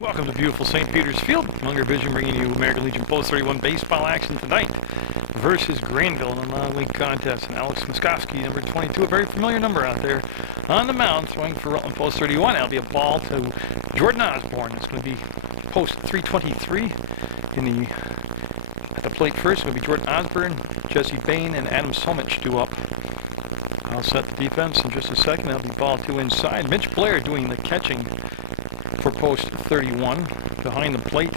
Welcome to beautiful St. Peter's Field. Munger Vision bringing you American Legion Post 31 baseball action tonight versus Granville in a non-league contest. And Alex Muskowski, number 22, a very familiar number out there on the mound, throwing for Rutland Post 31. That'll be a ball to Jordan Osborne. It's going to be Post 323 at the plate first. It's going to be Jordan Osborne, Jesse Bain, and Adam Somich due up. I'll set the defense in just a second. That'll be ball two inside. Mitch Blair doing the catching for Post 31 behind the plate.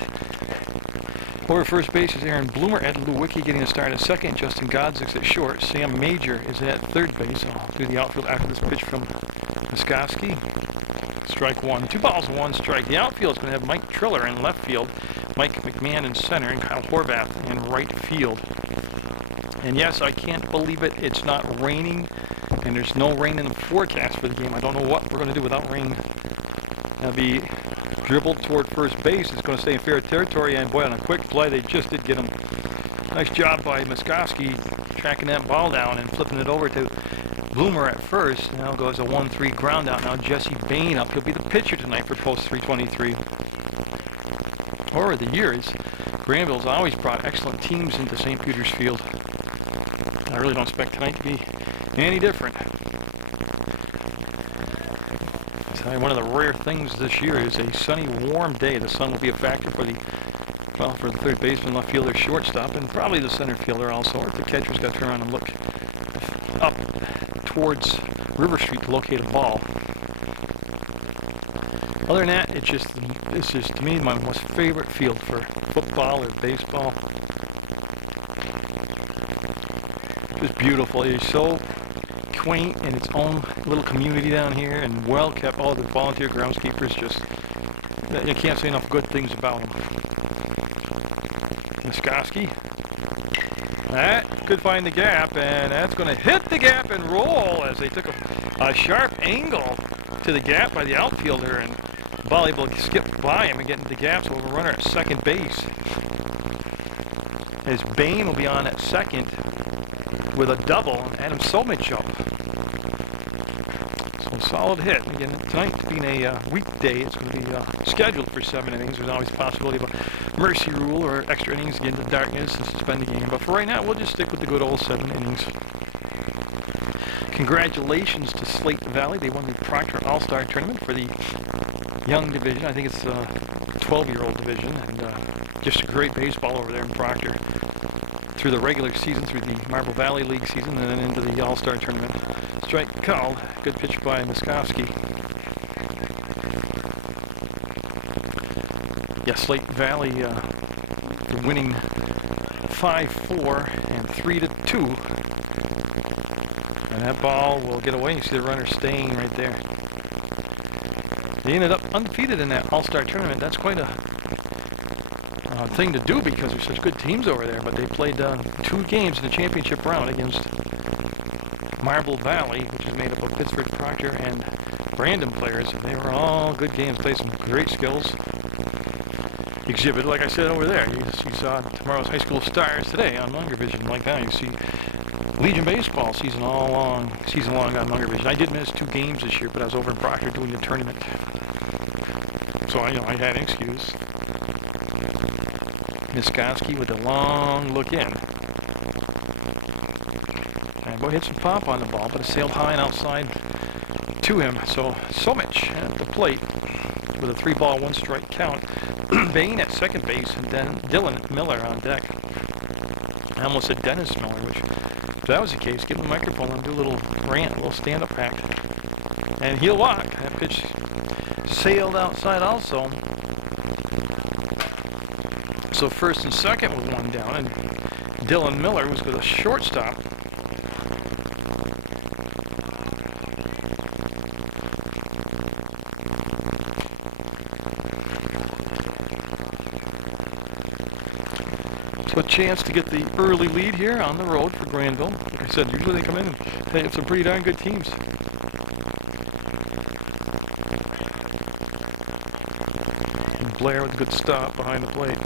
Over first base is Aaron Bloomer. Ed Lewicki getting a start at second. Justin Godzik at short. Sam Major is at third base. I'll do the outfield after this pitch from Muskowski. Strike one. 2 balls and 1 strike. The outfield is going to have Mike Triller in left field, Mike McMahon in center, and Kyle Horvath in right field. And yes, I can't believe it. It's not raining, and there's no rain in the forecast for the game. I don't know what we're going to do without rain. That'll be dribbled toward first base. It's going to stay in fair territory, and boy, on a quick play, they just did get him. Nice job by Muskowski tracking that ball down and flipping it over to Bloomer at first. Now goes a 1-3 ground out. Now Jesse Bain up. He'll be the pitcher tonight for Post 323. Over the years, Granville's always brought excellent teams into St. Peter's Field. I really don't expect tonight to be any different. One of the rare things this year is a sunny, warm day. The sun will be a factor for the third baseman, left fielder, shortstop, and probably the center fielder also. Or if the catcher's got to turn around and look up towards River Street to locate a ball. Other than that, this is to me my most favorite field for football or baseball. Just beautiful. It is so quaint in its own little community down here, and well kept. All the volunteer groundskeepers, just you can't say enough good things about them. Muskowski, that could find the gap, and that's going to hit the gap and roll as they took a sharp angle to the gap by the outfielder, and the ball able to skip by him and get into the gap. So we have a runner at second base as Bain will be on at second with a double, and Adam Somich up. So solid hit. Again, tonight being a weekday, it's going to be scheduled for 7 innings. There's always a possibility of a mercy rule or extra innings to get into darkness and suspend the game. But for right now, we'll just stick with the good old 7 innings. Congratulations to Slate Valley. They won the Proctor All-Star Tournament for the young division. I think it's the 12-year-old division. And just a great baseball over there in Proctor. Through the regular season, through the Marble Valley League season, and then into the All-Star Tournament. Strike called. Good pitch by Muskowski. Yes, Slate Valley winning 5-4 and 3-2. And that ball will get away. You see the runner staying right there. They ended up undefeated in that All-Star Tournament. That's quite a thing to do because there's such good teams over there, but they played 2 games in the championship round against Marble Valley, which is made up of Pittsburgh, Proctor, and Brandon players. They were all good games, played some great skills, exhibited, like I said over there. You saw tomorrow's high school stars today on Munger Vision. Like that, you see Legion baseball season long on Munger Vision. I did miss 2 games this year, but I was over in Proctor doing the tournament, so I had an excuse. Muskowski with a long look in. And boy, hit some pop on the ball, but it sailed high and outside to him. So Somich at the plate with a 3-ball, 1-strike count. Bain at second base, and then Dylan Miller on deck. I almost said Dennis Miller, which if that was the case, give him the microphone and do a little rant, a little stand-up act. And he'll walk. That pitch sailed outside also. So first and second with 1 down, and Dylan Miller was with a shortstop. So a chance to get the early lead here on the road for Granville. Like I said, usually they come in and they have some pretty darn good teams. And Blair with a good stop behind the plate.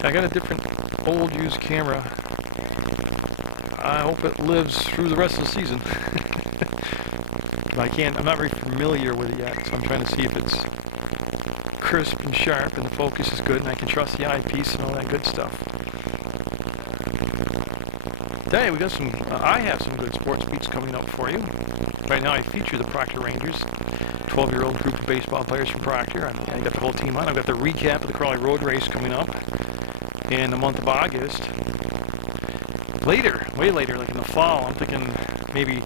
I got a different old used camera. I hope it lives through the rest of the season. I'm not very familiar with it yet, so I'm trying to see if it's crisp and sharp, and the focus is good, and I can trust the eyepiece and all that good stuff. Today we got some, I have some good sports beats coming up for you. Right now I feature the Proctor Rangers, 12-year-old group of baseball players from Proctor. I got the whole team on. I've got the recap of the Crawley Road Race coming up in the month of August. Later, way later, like in the fall, I'm thinking maybe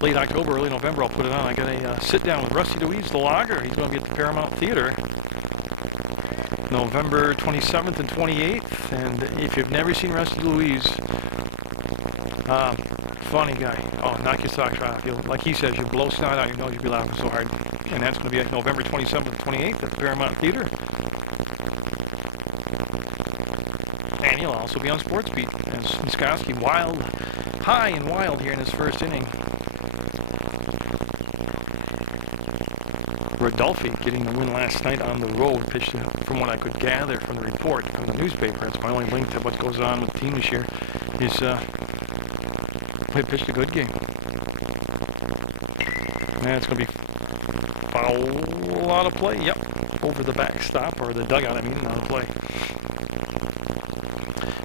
late October, early November, I'll put it on. I got a sit-down with Rusty DeWeese, the logger. He's going to be at the Paramount Theater November 27th and 28th. And if you've never seen Rusty DeWeese, funny guy. Oh, knock your socks off. Like he says, you'll blow snot out your nose, you'll be laughing so hard. And that's going to be at November 27th and 28th at the Paramount Theater. And he'll also be on Sports Beat. And Miskowski, high and wild here in his first inning. Rodolfi getting the win last night on the road, pitched, from what I could gather from the report from the newspaper. That's my only link to what goes on with the team this year. Is he pitched a good game. And it's going to be foul out of play. Yep, over the backstop, or the dugout, I mean, out of play.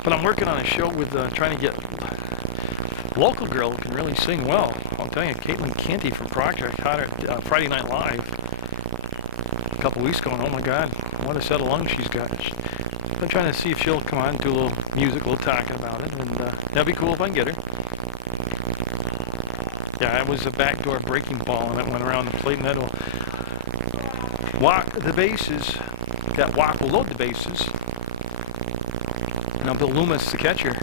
But I'm working on a show with trying to get a local girl who can really sing well. I'll tell you, Caitlin Canty from Proctor. I caught her at Friday Night Live a couple weeks ago, and oh my God, what a set of lungs she's got. I'm trying to see if she'll come on and do a little music, a little talking about it, and that'd be cool if I can get her. Yeah, it was a backdoor breaking ball, and it went around the plate, and that'll walk the bases. That walk will load the bases. And I'll Bill Loomis, the catcher.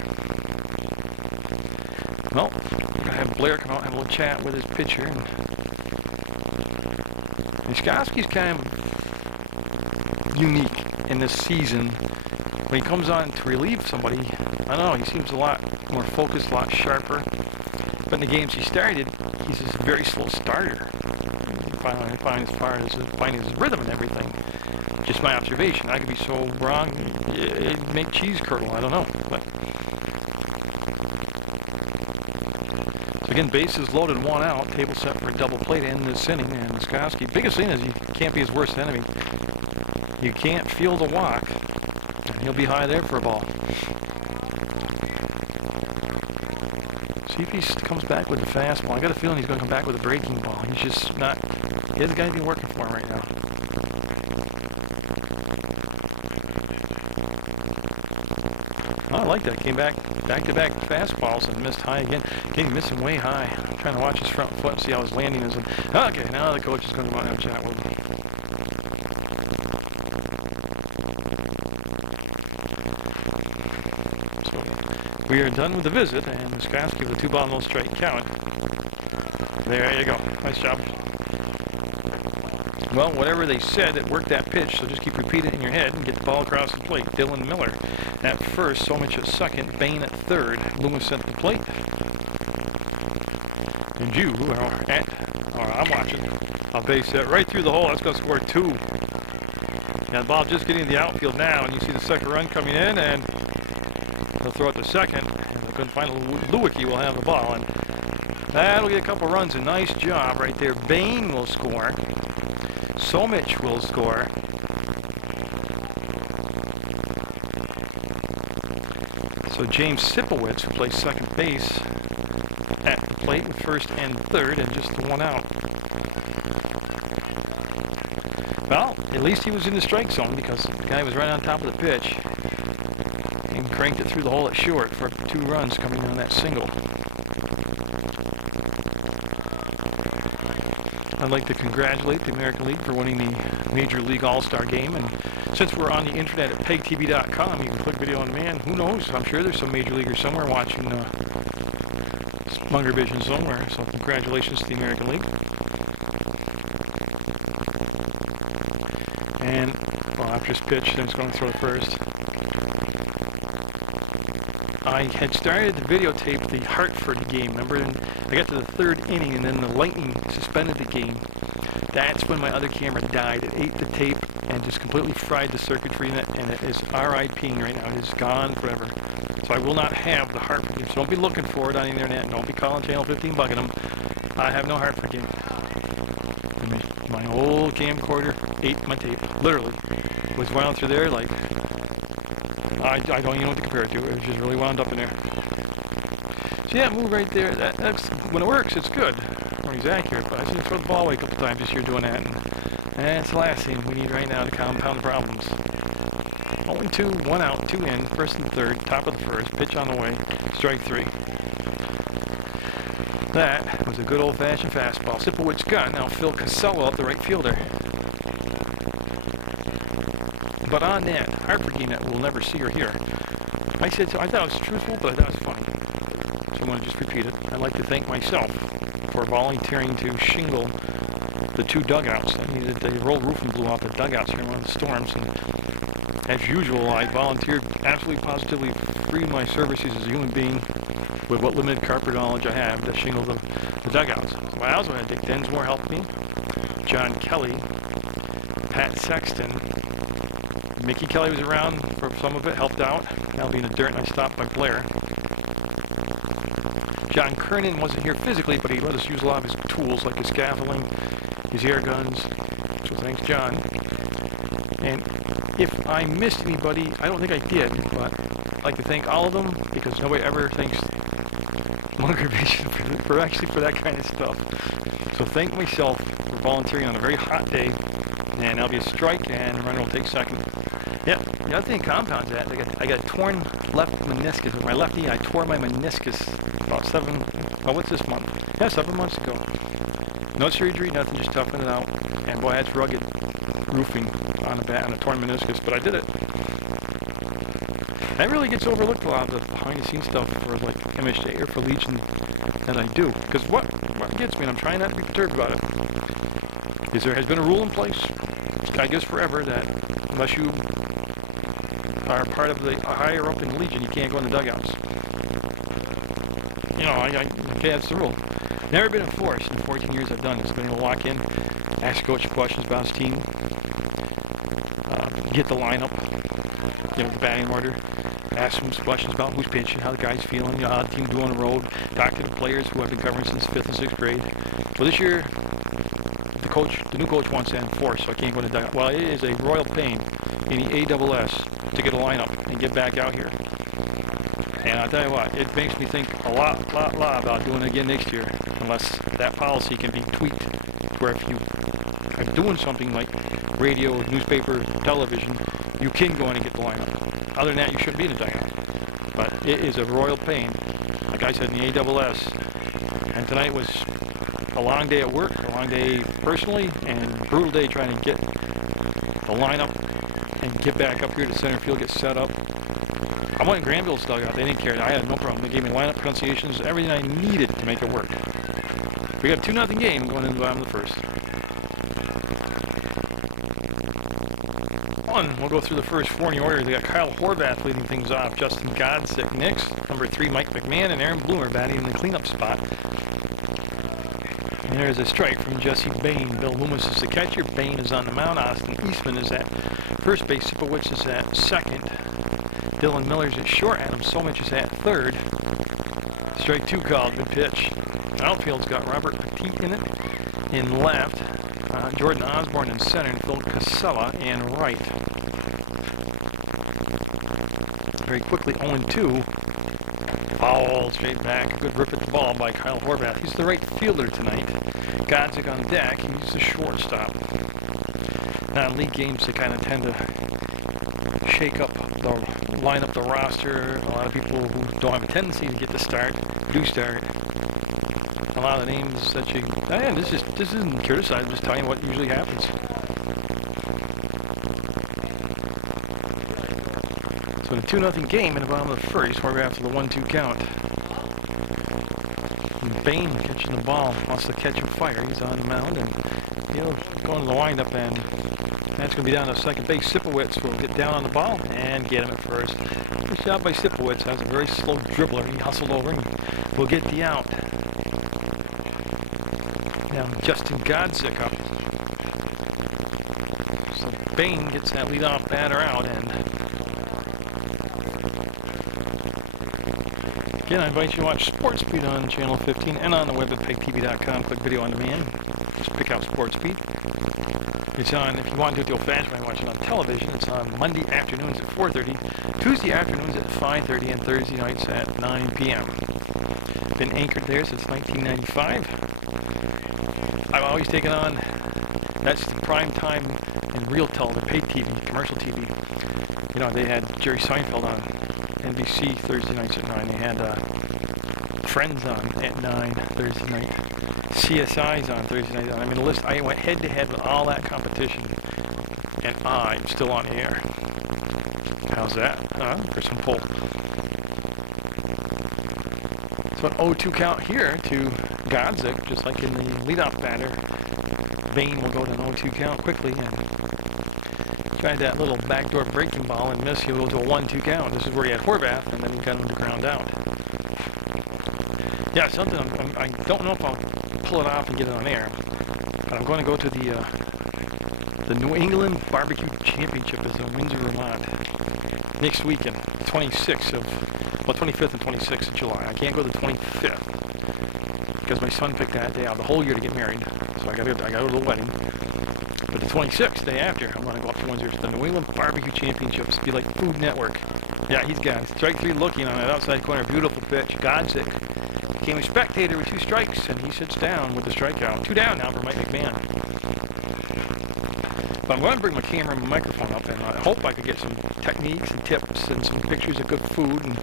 Well, I'm going to have Blair come out and have a little chat with his pitcher. And Miskowski's kind of unique in this season. When he comes on to relieve somebody, I don't know, he seems a lot more focused, a lot sharper. But in the games he started, he's a very slow starter. Find his rhythm and everything. Just my observation. I could be so wrong, it'd make cheese curdle. I don't know. But so again, bases loaded, one out. Table set for a double play to end this inning. And Miskowski, biggest thing is you can't be his worst enemy. You can't field a walk, and he'll be high there for a ball. See if he comes back with a fastball. I got a feeling he's going to come back with a breaking ball. He's just not. He has a guy been working for him right now. Oh, I like that. Came back-to-back fastballs and missed high again. Again, missing way high. I'm trying to watch his front foot and see how his landing is. Okay, now the coach is going to want to have a chat with him. So we are done with the visit, and Miskowski with a 2-ball, no strike count. There you go. Nice job. Well, whatever they said, it worked that pitch, so just keep repeating it in your head and get the ball across the plate. Dylan Miller at first, Somich at second, Bain at third, Loomis at the plate. And you are at, I'm watching, a base hit right through the hole. That's going to score 2. And the ball just getting to the outfield now, and you see the second run coming in, and they'll throw it to second. And they couldn't find Lewicki will have the ball, and that'll get a couple runs. A nice job right there. Bain will score. Somich will score. So James Sipowicz, who plays second base, at the plate with first and third, and just the one out. Well, at least he was in the strike zone because the guy was right on top of the pitch and cranked it through the hole at short for 2 runs coming on that single. I'd like to congratulate the American League for winning the Major League All-Star Game, and since we're on the internet at PEGTV.com, you can click video on demand. Who knows? I'm sure there's some Major Leaguers somewhere watching Munger Vision somewhere, so congratulations to the American League. And, well, after his pitch, then he's going to throw to first. I had started to videotape the Hartford game, remember? And I got to the 3rd inning, and then the lightning suspended the game. That's when my other camera died. It ate the tape and just completely fried the circuitry in it, and it is RIPing right now. It is gone forever. So I will not have the Hartford game. So don't be looking for it on the internet. Don't be calling Channel 15 bugging them. I have no Hartford game. my old camcorder ate my tape. Literally. It was wound through there like, I don't even know what to compare it to. It was just really wound up in there. See that move right there? That's when it works, it's good. Or he's accurate, but I just throw the ball away a couple times this year doing that. And that's the last thing we need right now to compound the problems. 0-2, 1 out, 2 in, first and third, top of the first, pitch on the way, strike 3. That was a good old-fashioned fastball. Sipowicz got now Phil Casella up the right fielder. But on that heartbreaking that we'll never see or hear, I said so. I thought it was truthful, but I thought it was funny. So I'm going to just repeat it. I'd like to thank myself for volunteering to shingle the 2 dugouts. I needed the rolled roof and blew out the dugouts here in one of the storms. And as usual, I volunteered absolutely positively free my services as a human being with what limited carpet knowledge I have to shingle the dugouts. So I also had Dick Densmore help me, John Kelly, Pat Sexton. Mickey Kelly was around for some of it, helped out. Now being in the dirt, and I stopped by Blair. John Kernan wasn't here physically, but he let us use a lot of his tools, like his scaffolding, his air guns. So thanks, John. And if I missed anybody, I don't think I did, but I'd like to thank all of them, because nobody ever thanks Munger for that kind of stuff. So thank myself for volunteering on a very hot day, and that'll be a strike, and the runner will take second. Yeah, the other thing compounds that, I got torn left meniscus. With my left knee, I tore my meniscus about 7 months ago. No surgery, nothing, just toughing it out. And boy, that's rugged roofing on a torn meniscus, but I did it. That really gets overlooked a lot of the behind-the-scenes stuff for like MHJ or for Legion that I do. Because what gets me, and I'm trying not to be perturbed about it, is there has been a rule in place, I guess forever, that unless you are part of the higher up in the Legion, you can't go in the dugouts. You know, okay, that's the rule. Never been enforced in the 14 years I've done this. Been able to walk in, ask coach questions about his team, get the lineup, the batting order, ask him some questions about who's pitching, how the guy's feeling, how the team's doing on the road, talk to the players who I've been covering since 5th and 6th grade. Well, this year, the new coach wants to enforce, so I can't go in the dugout. Well, it is a royal pain in the ASS to get a lineup and get back out here. And I'll tell you what, it makes me think a lot about doing it again next year, unless that policy can be tweaked, where if you are doing something like radio, newspaper, television, you can go in and get the lineup. Other than that, you shouldn't be in the dugout. But it is a royal pain, like I said, in the ASS. And tonight was a long day at work, a long day personally, and a brutal day trying to get the lineup and get back up here to center field, get set up. I went in Granville's dugout. They didn't care. I had no problem. They gave me lineup pronunciations, everything I needed to make it work. We got a 2-0 game going into the bottom of the first. We'll go through the first 4 in the order. They got Kyle Horvath leading things off. Justin Godsick next. Number 3, Mike McMahon, and Aaron Bloomer batting in the cleanup spot. And there's a strike from Jesse Bain. Bill Loomis is the catcher. Bain is on the mound. Austin Eastman is at first base. Sipowicz is at second. Dylan Miller's at short. Adam Somich is at third. Strike 2 called. Good pitch. Outfield's got Robert Petit in it. In left, Jordan Osborne in center, and Phil Casella in right. Very quickly, 0-2. Foul straight back. Good rip at the ball by Kyle Horvath. He's the right fielder tonight. Godsick on deck. He's the shortstop. Now, in league games, they kind of tend to shake up line up the roster. A lot of people who don't have a tendency to get to start do start. A lot of the names that you... And this isn't criticized, I'm just telling you what usually happens. So the 2-0 game in the bottom of the first, where we're after the 1-2 count. And Bain catching the ball, wants to catch and fire. He's on the mound and going to the windup, and that's going to be down to second base. Sipowicz will get down on the ball and get him at first. Good shot by Sipowicz. That's a very slow dribbler. He hustled over and will get the out. Now Justin Godsick up. So Bain gets that leadoff batter out, and again, I invite you to watch Sports Beat on Channel 15 and on the web at PEGTV.com. Click Video on Demand. Just pick out Sports Beat. It's on, if you want to do it old-fashioned and watch it on television, it's on Monday afternoons at 4:30, Tuesday afternoons at 5:30, and Thursday nights at 9 p.m. Been anchored there since 1995. I've always taken on, that's the prime time in real television, paid TV, commercial TV. You know, they had Jerry Seinfeld on NBC Thursday nights at 9. They had Friends on at 9 Thursday night. CSI's on Thursday night. I mean, the list, I went head-to-head with all that competition, and I'm still on the air. How's that? There's some pull. So an 0-2 count here to Godzik, just like in the leadoff batter. Bain will go to an 0-2 count quickly, and tried that little backdoor breaking ball and missed. He'll go to a 1-2 count. This is where he had Horvath, and then he got him to ground out. Yeah, something I don't know if I'll pull it off and get it on air, but I'm going to go to the New England Barbecue Championship is in Windsor, Vermont next weekend, 25th and 26th of July. I can't go the 25th because my son picked that day out the whole year to get married, so I got to go to the wedding. But the 26th, day after, I'm going to go up to Windsor to the New England Barbecue Championships. It'll be like Food Network. Yeah, he's got strike 3 looking on that outside corner. Beautiful pitch. Godzik became a spectator with 2 strikes, and he sits down with the strikeout. 2 down now for Mike McMahon. But I'm going to bring my camera and my microphone up, and I hope I could get some techniques and tips and some pictures of good food and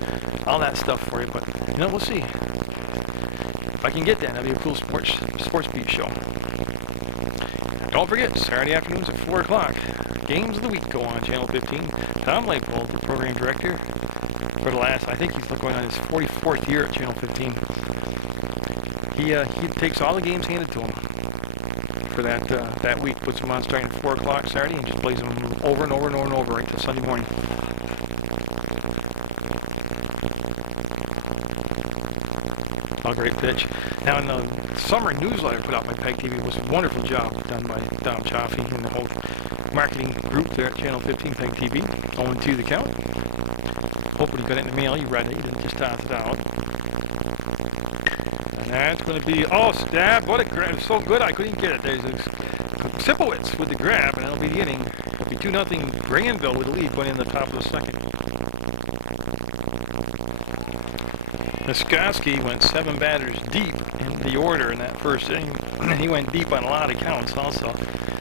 all that stuff for you. But, you know, we'll see. If I can get that, that'll be a cool sports beat show. Don't forget, Saturday afternoons at 4 o'clock. Games of the Week go on Channel 15. Tom Lakewold, the program director, for the last, I think he's going on his 44th year at Channel 15. He takes all the games handed to him for that week, puts them on starting at 4 o'clock Saturday, and just plays them over and over and over and over right till Sunday morning. Oh, great pitch. Now, in the summer newsletter put out by PEGTV was a wonderful job done by Dom Chaffee and the whole marketing group there at Channel 15 PEGTV. 0-2 the count. Hoping you got it in the mail. You read it. You didn't just toss it out. And that's going to be, oh, stab. What a grab. It's so good I couldn't even get it. There's Sipowicz with the grab, and that'll be the inning. It'll be 2-0 Granville with the lead going in the top of the second. Niskoski went 7 batters deep in the order in that first inning. He went deep on a lot of counts also.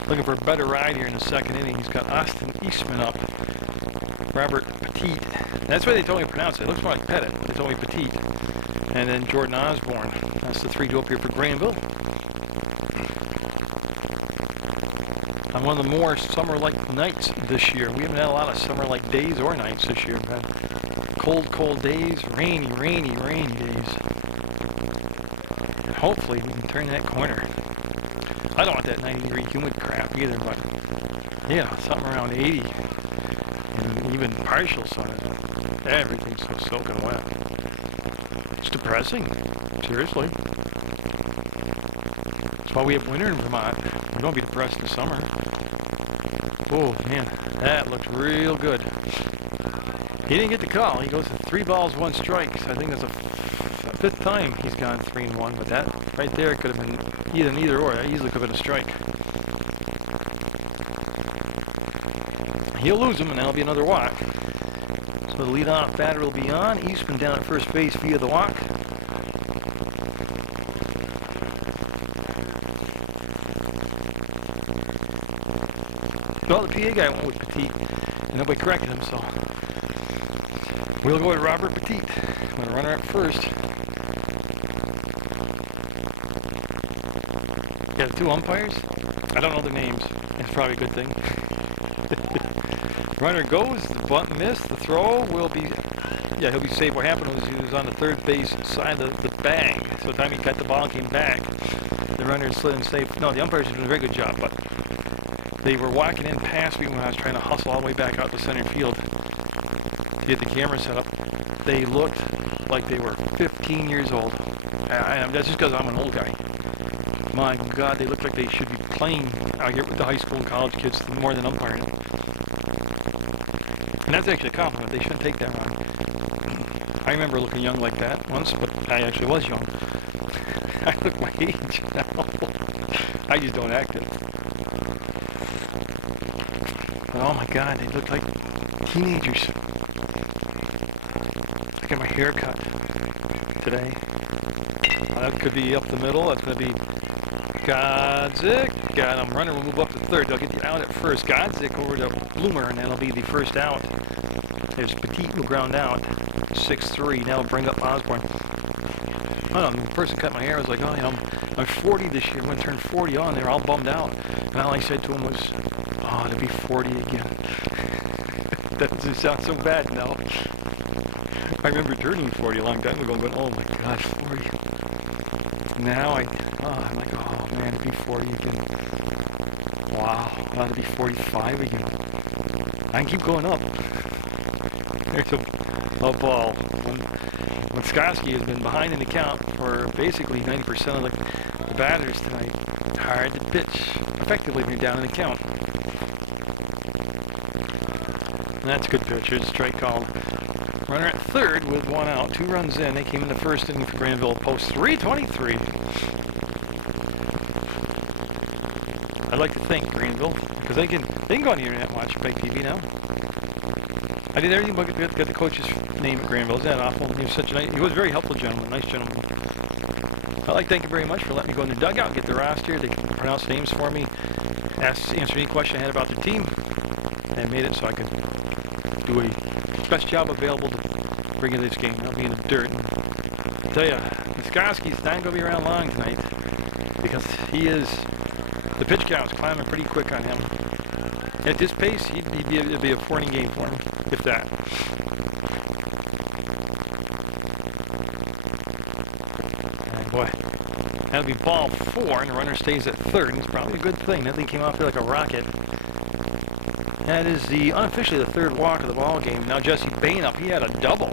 Looking for a better ride here in the second inning. He's got Austin Eastman up. Robert Petit. That's why they told me to pronounce it. It looks more like Pettit. They told me Petit. And then Jordan Osborne. That's the 3-2 up here for Granville. On one of the more summer-like nights this year. We haven't had a lot of summer-like days or nights this year. We've had cold days, rainy days. And hopefully we can turn that corner. I don't want that 90-degree humid crap either, but yeah, something around 80 and even partial sun. Everything's so soaking wet. It's depressing, seriously. That's why we have winter in Vermont. We don't be depressed in the summer. Oh man, that looks real good. He didn't get the call. He goes to 3 balls, 1 strike. So I think that's the 5th time he's gone 3-1. But that right there could have been either or. That easily could have been a strike. He'll lose him, and that'll be another walk. So the leadoff batter will be on. Eastman down at first base via the walk. Well, the PA guy went with Petit, and nobody corrected him, so we'll go with Robert Petit. I'm going to run her up first. Yeah, the 2 umpires. I don't know their names. It's probably a good thing. Runner goes, the bunt missed, the throw will be, yeah, he'll be safe. What happened was he was on the third base side of the bag. So the time he got the ball and came back, the runner slid in safe. No, the umpires are doing a very good job, but they were walking in past me when I was trying to hustle all the way back out to center field to get the camera set up. They looked like they were 15 years old. That's just because I'm an old guy. My God, they look like they should be playing out here with the high school and college kids more than umpiring. And that's actually a compliment. They shouldn't take that wrong. I remember looking young like that once, but I actually was young. I look my age now. I just don't act it. Oh my God, they look like teenagers. Look at my haircut today. That could be up the middle. That's going to be Godzik. God, I'm running. We'll move up to third. They'll get the out at first. Godzik over to Bloomer, and that'll be the first out. There's Petit will ground out. 6-3. Now bring up Osborne. I don't know, the person cut my hair. I was like, oh, you know, I'm 40 this year. I'm going to turn 40 on. They're all bummed out. And all I said to him was, oh, to be 40 again. That doesn't sound so bad now. I remember turning 40 a long time ago going, oh my God, 40. Now I'm like, oh man, to be 40 again. Wow, I ought to be 45 again. I can keep going up. There's a ball. When Skoski has been behind in the count for basically 90% of the batters tonight, it's hard to pitch effectively if you're down in the count. And that's a good pitch. It's a strike call. Runner at third with one out, 2 runs in. They came in the first inning for Granville, post 323. I'd like to thank Granville because they can go on the internet and watch PEGTV now. I did everything but get the coach's name at Granville. Isn't that awful? He was such a nice, he was a very helpful gentleman, nice gentleman. I'd like to thank you very much for letting me go in the dugout and get the roster. They can pronounce names for me, answer any question I had about the team, and made it so I could do a best job available to bring in this game. I'll be in the dirt. I'll tell you, Skoski's not going to be around long tonight because the pitch count's climbing pretty quick on him. At this pace, it'd be a 4-inning game for him, if that. And boy, that'll be ball 4, and the runner stays at third. It's probably a good thing. That thing came off there like a rocket. That is unofficially the third walk of the ball game. Now Jesse Bain up. He had a double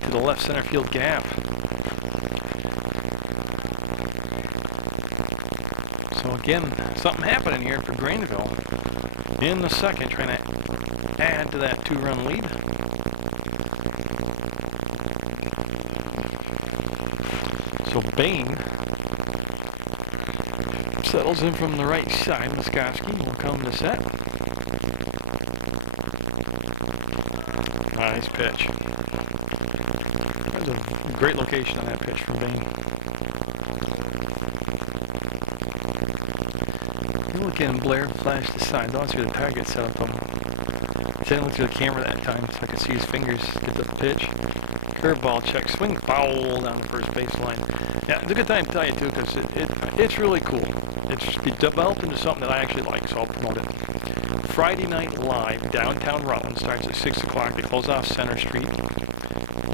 to the left center field gap. So again, something happening here for Granville in the second, trying to add to that 2-run lead. So Bain settles in from the right side. Skoski will come to set. Nice pitch. That was a great location on that pitch for Bain. Look in, Blair flashed the sign. Don't see the target set up. Said he looked through the camera that time so I could see his fingers get the pitch. Curveball check, swing foul down the first baseline. Yeah, it's a good time to tell you too because it's really cool. It's developed into something that I actually like, so I'll promote it. Friday Night Live, downtown Rutland, starts at 6 o'clock. They close off Center Street.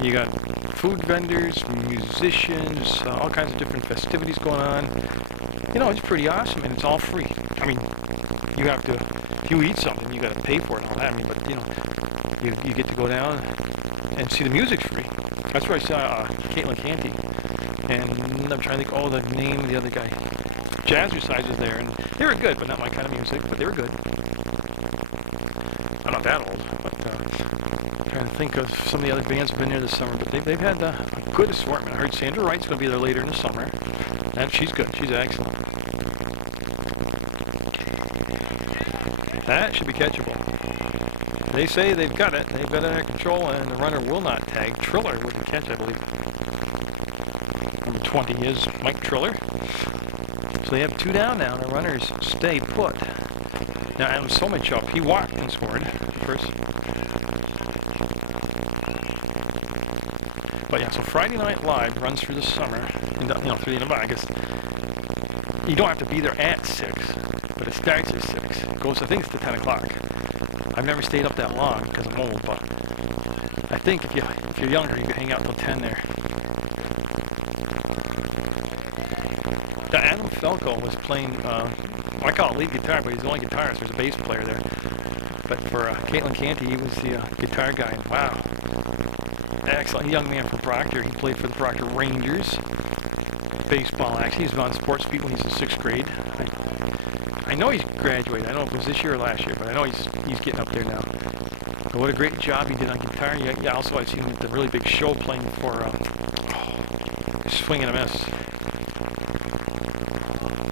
You got food vendors, musicians, all kinds of different festivities going on. You know, it's pretty awesome, and it's all free. I mean, you have to, if you eat something, you got to pay for it and all that. I mean, but, you know, you get to go down and see the music's free. That's where I saw Caitlin Canty. And I'm trying to think, the name of the other guy. Jazzercise was there, and they were good, but not my kind of music, but they were good. I'm not that old, but I'm trying to think of some of the other bands have been there this summer, but they've had a good assortment. I heard Sandra Wright's going to be there later in the summer, and she's good. She's excellent. That should be catchable. They say they've got it. They've got it under control, and the runner will not tag. Triller with the catch, I believe. Number 20 is Mike Triller. So they have 2 down now. The runners stay put. Now Adam Somich up. He walked and scored first. But yeah, so Friday Night Live runs through the summer. Through the end of August. You don't have to be there at 6, but it starts at 6. It goes, I think it's to 10 o'clock. I've never stayed up that long because I'm old, but I think if you're younger, you can hang out till 10 there. Now, Adam Felko was playing, I call it lead guitar, but he's the only guitarist. There's a bass player there. But for Caitlin Canty, he was the guitar guy. Wow. Excellent young man from Proctor. He played for the Proctor Rangers. Baseball, actually. He's on sports speed when he's in 6th grade. I know he's graduated. I don't know if it was this year or last year, but I know he's getting up there now. But what a great job he did on guitar. Yeah, also I've seen him at the really big show playing for Swing and a Miss.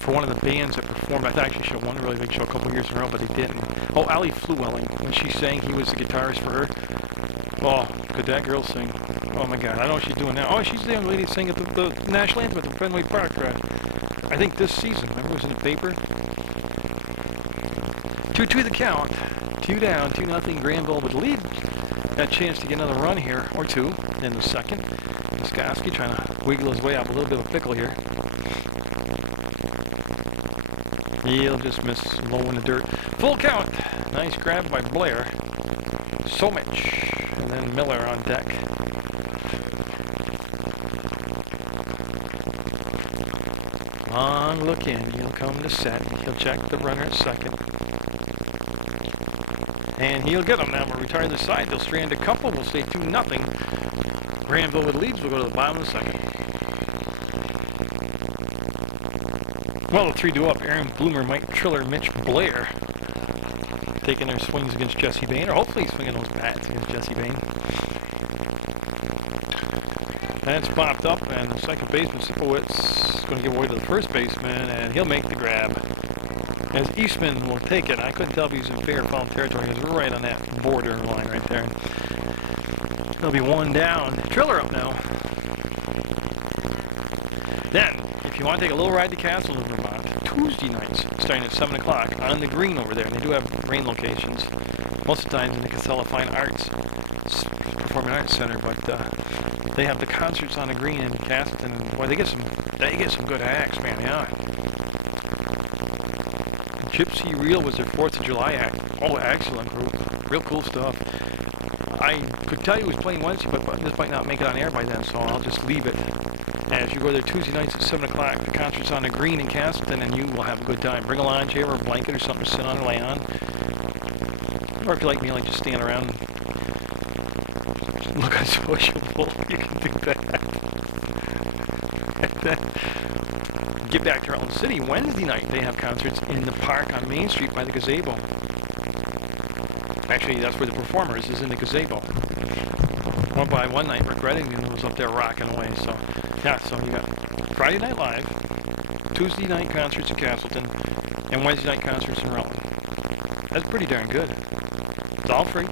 For one of the bands that performed. I thought actually she won a really big show a couple years in a row, but they didn't. Oh, Ali Flewelling, when she sang, he was the guitarist for her. Oh, could that girl sing? Oh my God, I don't know what she's doing now. Oh, she's the young lady singing the national anthem at the Fenway Park. I think this season. Remember, it was in the paper. 2-2 the count. 2 down, 2-0 Granville with the lead. Got a chance to get another run here, or two, in the second. Skoski trying to wiggle his way out, a little bit of a pickle here. He'll just miss low in the dirt. Full count. Nice grab by Blair. Somich. And then Miller on deck. Long look in. He'll come to set. He'll check the runner at second. And he'll get him now. We'll retire the side. They'll strand a couple. We'll say 2-0. Granville with leads. We'll go to the bottom of the second. Well, the 3-2 up. Aaron Bloomer, Mike Triller, Mitch Blair taking their swings against Jesse Bain, or hopefully swinging those bats against Jesse Bain. That's popped up, and the second baseman, Sipowicz, is going to give away to the first baseman, and he'll make the grab. As Eastman will take it. I couldn't tell if he was in fair or foul territory. He was right on that border line right there. He'll be 1 down. Triller up now. Then, if you want to take a little ride to Castle, Vermont, Tuesday nights, starting at 7 o'clock, on the green over there. They do have rain locations. Most of the time in the Casella Fine Arts, Performing Arts Center, but they have the concerts on the green in Castleton, and boy, they get some good acts, man, yeah. Gypsy Reel was their 4th of July act. Oh, excellent group. Real cool stuff. I could tell you it was playing Wednesday, but this might not make it on air by then, so I'll just leave it. As you go there Tuesday nights at 7 o'clock, the concert's on the green in Castleton, and you will have a good time. Bring a lawn chair or a blanket or something to sit on or lay on. Or if you like me, like just stand around and look unsociable, you can do that. And then get back to Rutland City. Wednesday night, they have concerts in the park on Main Street by the gazebo. Actually, that's where the performers is in the gazebo. Went by one night regretting it was up there rocking away. So, yeah, so you got Friday Night Live, Tuesday night concerts in Castleton, and Wednesday night concerts in Rutland. That's pretty darn good. It's all free.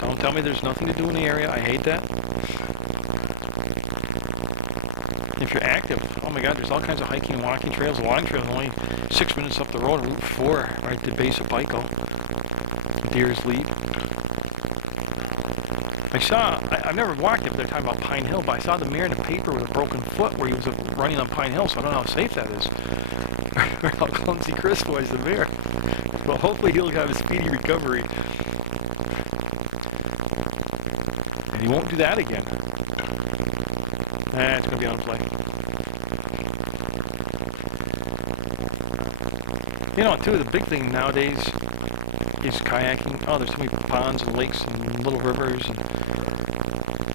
Don't tell me there's nothing to do in the area. I hate that. If you're active, oh my God, there's all kinds of hiking and walking trails. The walking trail is only 6 minutes up the road, Route 4, right at the base of Pico. Deer's Leap. I've never walked up there talking about Pine Hill, but I saw the mayor in the paper with a broken foot where he was running on Pine Hill, so I don't know how safe that is. Or how clumsy Chris was, the mayor. Well, hopefully he'll have a speedy recovery. And he won't do that again. It's going to be on play. You know, too, the big thing nowadays is kayaking. Oh, there's so many ponds and lakes and little rivers. And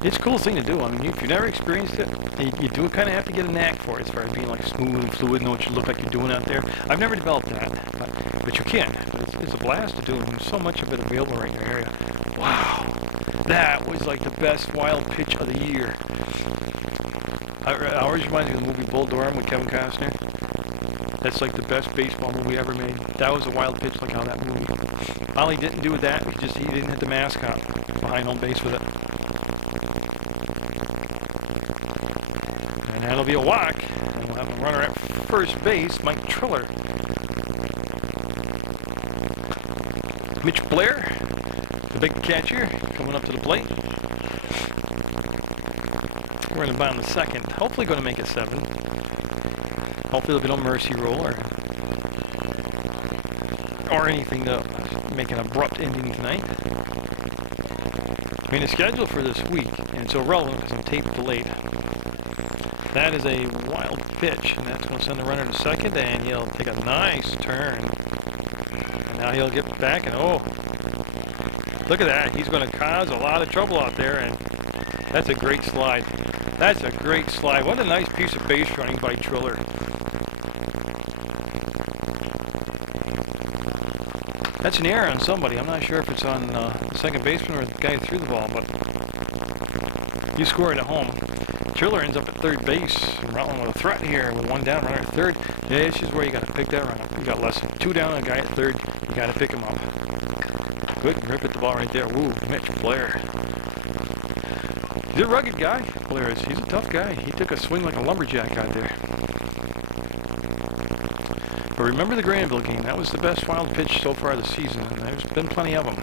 it's a cool thing to do. I mean, if you've never experienced it, you do kind of have to get a knack for it as far as being like smooth and fluid, know what you look like you're doing out there. I've never developed that, but you can. It's a blast to do, and there's so much of it available right in your area. Wow, that was like the best wild pitch of the year. I always remind me of the movie Bull Durham with Kevin Costner. That's like the best baseball movie ever made. That was a wild pitch like how that movie. All he didn't do with that, he didn't hit the mascot behind home base with it. And that'll be a walk. And we'll have a runner at first base, Mike Triller. Mitch Blair, the big catcher, coming up to the plate. We're in the bottom of the second. Hopefully going to make it 7. Hopefully there'll be no mercy rule or anything to make an abrupt ending tonight. I mean, the schedule for this week, and it's irrelevant because I'm tape delayed. That is a wild pitch, and that's going to send the runner to second, and he'll take a nice turn. And now he'll get back, and oh, look at that. He's going to cause a lot of trouble out there, and that's a great slide. That's a great slide. What a nice piece of base running by Triller. That's an error on somebody. I'm not sure if it's on the second baseman or the guy who threw the ball, but you scored at home. Triller ends up at third base. Rutland with a threat here with one down, runner at third. Yeah, this is where you got to pick that runner. You got less than two down, a guy at third. You got to pick him up. Good grip at the ball right there. Woo, Mitch Blair. He's a rugged guy, Blair is. He's a tough guy. He took a swing like a lumberjack out there. But remember the Granville game. That was the best wild pitch so far this season, and there's been plenty of them.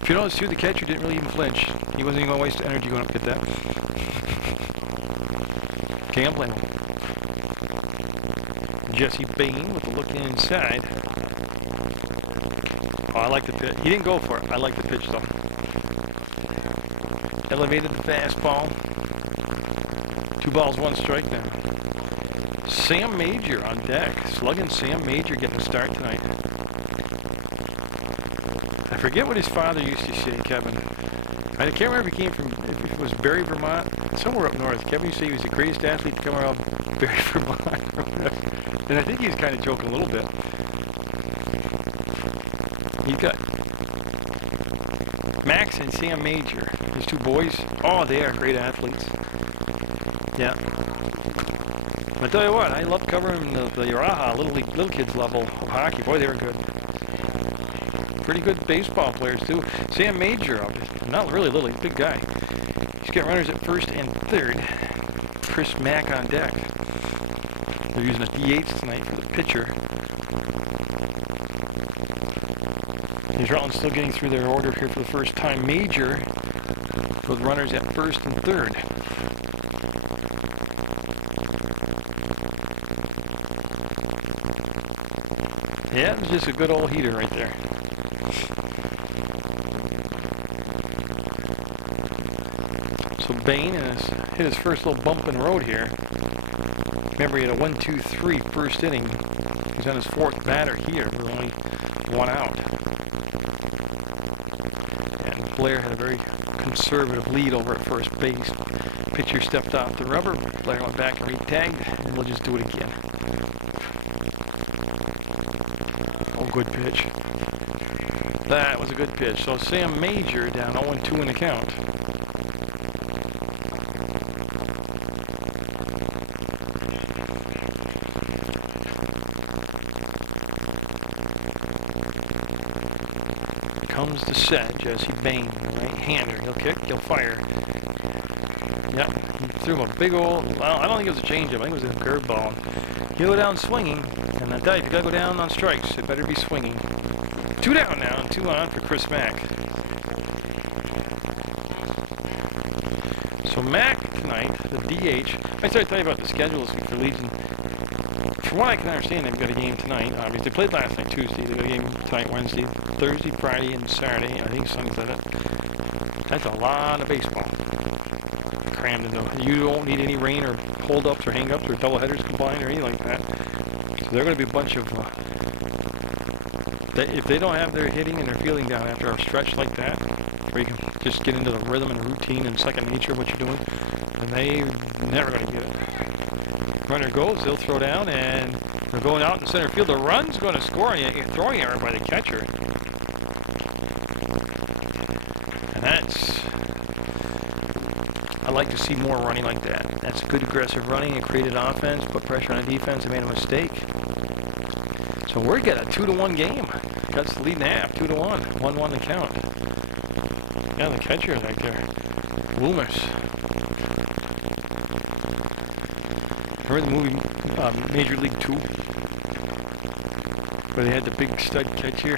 If you notice, too, the catcher didn't really even flinch. He wasn't even going to waste energy going up to get that. Can't blame him. Jesse Bain with the look inside. Oh, I like the pitch. He didn't go for it. I like the pitch, though. Elevated the fastball. 2 balls, 1 strike now. Sam Major on deck. Slugging Sam Major getting a start tonight. I forget what his father used to say, Kevin. I can't remember if he came from, if it was Barrie, Vermont, somewhere up north. Kevin used to say he was the greatest athlete to come around Barrie, Vermont. And I think he was kind of joking a little bit. He's got Max and Sam Major. These 2 boys, oh, they are great athletes. Yeah. I tell you what, I love covering the Uraha little kids level of hockey. Boy, they were good. Pretty good baseball players too. Sam Major, not really little, he's a big guy. He's got runners at first and third. Chris Mack on deck. They're using a DH tonight for the pitcher. These Rutland's still getting through their order here for the first time. Major with runners at first and third. Yeah, it was just a good old heater right there. So Bain has hit his first little bump in the road here. Remember, he had a 1-2-3 first inning. He's on his 4th batter here with only 1 out. And Blair had a very conservative lead over at first base. Pitcher stepped off the rubber. Blair went back and re-tagged, and we'll just do it again. Oh, good pitch. That was a good pitch. So Sam Major down 0-2 in the count. Comes the set. Jesse Bain, right-hander. He'll kick, he'll fire. Yep, he threw him a big old, well, I don't think it was a changeup. I think it was a curveball. He'll go down swinging, and I tell you, if you gotta go down on strikes, it better be swinging. 2 down now, and 2 on for Chris Mack. So Mack tonight, the DH. I started telling you about the schedules for Legion. From what I can understand, they've got a game tonight. Obviously, they played last night, Tuesday. They've got a game tonight, Wednesday, Thursday, Friday, and Saturday. I think Sunday's at it. That's a lot of baseball crammed into. You don't need any rain or hold-ups or hang-ups or doubleheaders combined or anything like that. So they're going to be a bunch of. If they don't have their hitting and their fielding down after a stretch like that, where you can just get into the rhythm and routine and second nature of what you're doing, then they're never going to get it. Runner goes, they'll throw down, and they're going out in center field. The run's going to score, and you're throwing error by the catcher. And that's, I like to see more running like that. That's good aggressive running. It created offense, put pressure on the defense, and made a mistake. So we're getting a 2-1 game. That's the lead in half, 2-1, 1-1 the count. Yeah, the catcher right there, Loomis. Remember the movie Major League 2? Where they had the big stud catcher,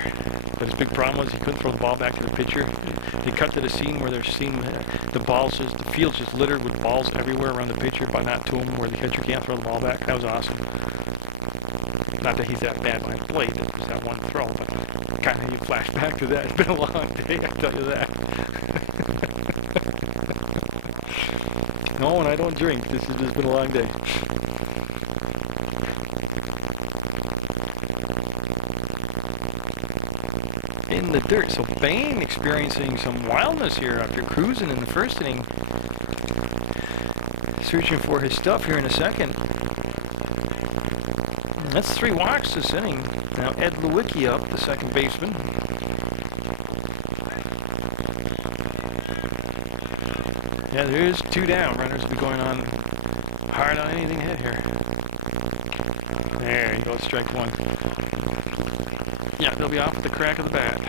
but his big problem was he couldn't throw the ball back to the pitcher. They cut to the scene where they're seeing the balls, the field's just littered with balls everywhere around the pitcher, but not to him, where the catcher can't throw the ball back. That was awesome. Not that he's that bad when I played, it was that one throw, but kind of you flash back to that. It's been a long day, I tell you that. No, and I don't drink. This has just been a long day. In the dirt. So Bain experiencing some wildness here after cruising in the first inning. Searching for his stuff here in a second. That's 3 walks this inning. Now Ed Lewicki up, the second baseman. Yeah, Yeah, there is 2 down. Runners will be going on hard on anything hit here. There you go, strike 1. Yeah, they'll be off at the crack of the bat.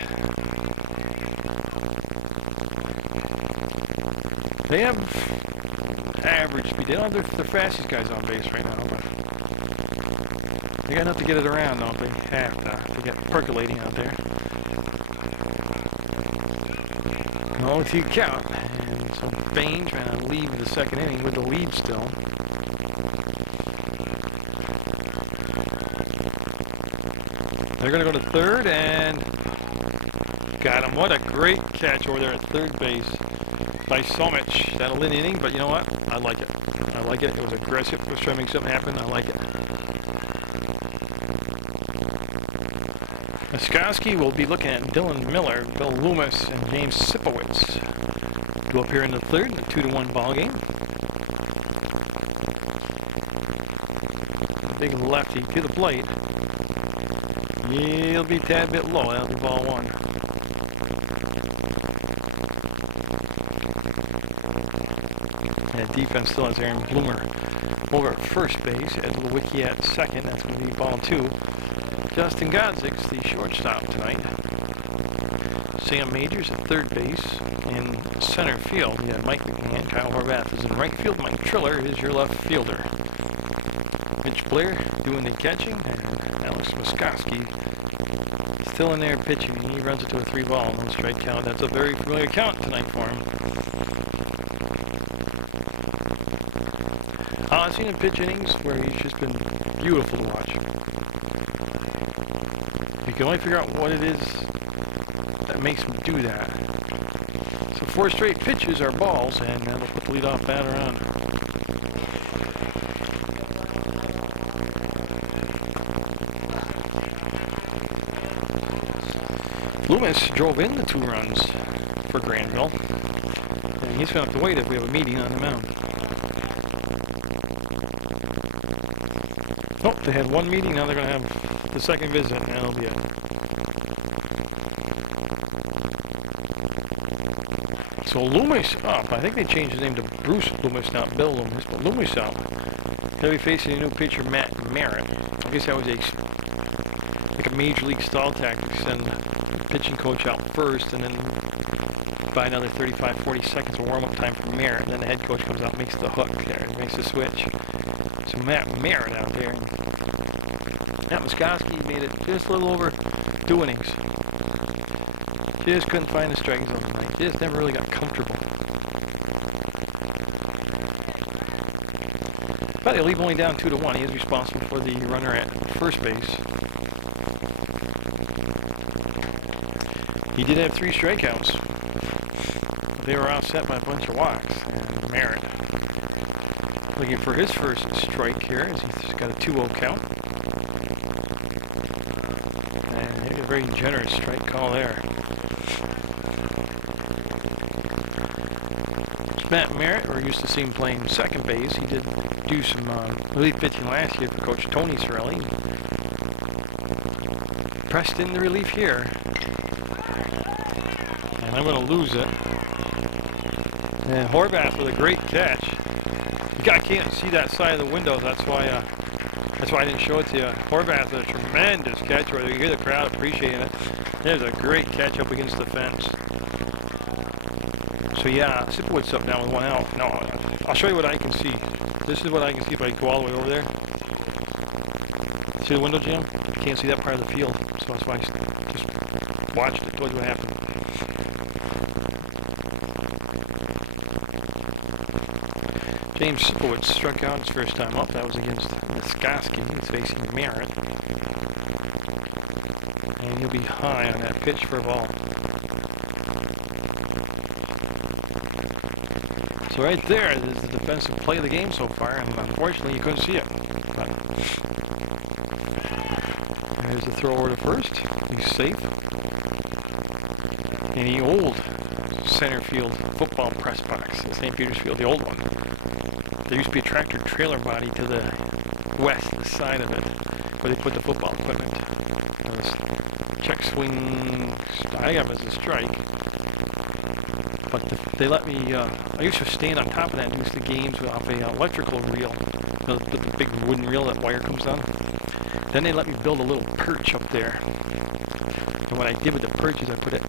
They have average speed. They don't have their fastest guys on base right now, but they got enough to get it around, don't they? Have to get percolating out there. 0-2 count. And so Bain trying to leave the second inning with the lead still. They're going to go to third and got him. What a great catch over there at third base by Somich. That'll end inning, but you know what? I like it. I like it. It was aggressive. It was trying to make something happen. I like it. Muskoski will be looking at Dylan Miller, Bill Loomis, and James Sipowicz. Go up here in the third in a 2-1 ball game. Big lefty to the plate. He'll be a tad bit low. That'll be ball 1. And defense still has Aaron Bloomer over at first base. Ed Lewicki at second. That's going to be ball 2. Justin Godzik's the shortstop tonight. Sam Majors at third base. In center field, we have Mike McMahon. Kyle Horvath is in right field. Mike Triller is your left fielder. Mitch Blair doing the catching. And Alex Muskoski still in there pitching. He runs it to a 3-ball. No strike count. That's a very familiar count tonight for him. I've seen him pitch innings where he's just been beautiful to watch. You can only figure out what it is that makes him do that. So 4 straight pitches are balls, and that'll put the leadoff batter on. Loomis drove in the 2 runs for Granville, and he's going to have to wait if we have a meeting on the mound. Oh, they had 1 meeting, now they're going to have the second visit, and that'll be it. So Loomis up. I think they changed his name to Bruce Loomis, not Bill Loomis, but Loomis up. He'll be facing a new pitcher, Matt Merritt. I guess that was like a major league stall tactic. Send the pitching coach out first, and then by another 35-40 seconds of warm-up time for Merritt. Then the head coach comes out and makes the hook there, makes the switch. So Matt Merritt out there. Matt Muskoski made it just a little over 2 innings. Just couldn't find the strike zone tonight. Just never really got comfortable. But they leave only down 2-1. He is responsible for the runner at first base. He did have 3 strikeouts. They were offset by a bunch of walks. And Merritt looking for his first strike here as he's got a 2-0 count. And a very generous strike call there. Matt Merritt, we're used to see him playing second base. He did do some relief pitching last year for Coach Tony Sorelli. Pressed in the relief here. And I'm going to lose it. And Horvath with a great catch. You guys can't see that side of the window. That's why I didn't show it to you. Horvath with a tremendous catch where you hear the crowd appreciating it. There's a great catch up against the fence. So yeah, Sipowicz up now with 1 out. No, I'll show you what I can see. This is what I can see if I go all the way over there. See the window, Jim? You can't see that part of the field. So that's why I just watch it. I told you what happened. James Sipowicz struck out his first time up. That was against Muskoski. He's facing Merritt. And he'll be high on that pitch for a ball. So right there is the defensive play of the game so far, and unfortunately you couldn't see it. But there's the throw over to first. He's safe. In the old center field football press box in St. Peter's Field, the old one. There used to be a tractor trailer body to the west side of it, where they put the football equipment. Check swing, I got as a strike. But they let me, I used to stand on top of that and use the games off a electrical reel, the big wooden reel that wire comes down. Then they let me build a little perch up there. And what I did with the perch is I put it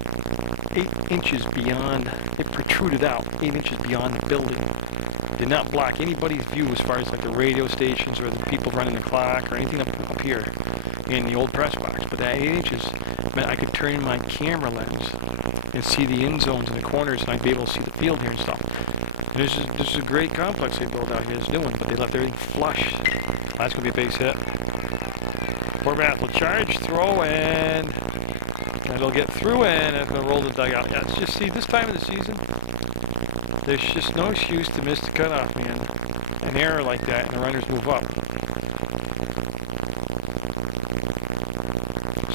8 inches beyond, it protruded out 8 inches beyond the building. Did not block anybody's view as far as like the radio stations or the people running the clock or anything up here in the old press box. But that 8 inches meant I could turn my camera lens and see the end zones and the corners, and I'd be able to see the field here and stuff. And this is a great complex they built out here. It's doing, but they left everything flush. That's going to be a base hit. Horvath will charge, throw, and it'll get through, and it's going to roll the dugout. Yeah, it's just, see, this time of the season, there's just no excuse to miss the cutoff, man. An error like that, and the runners move up.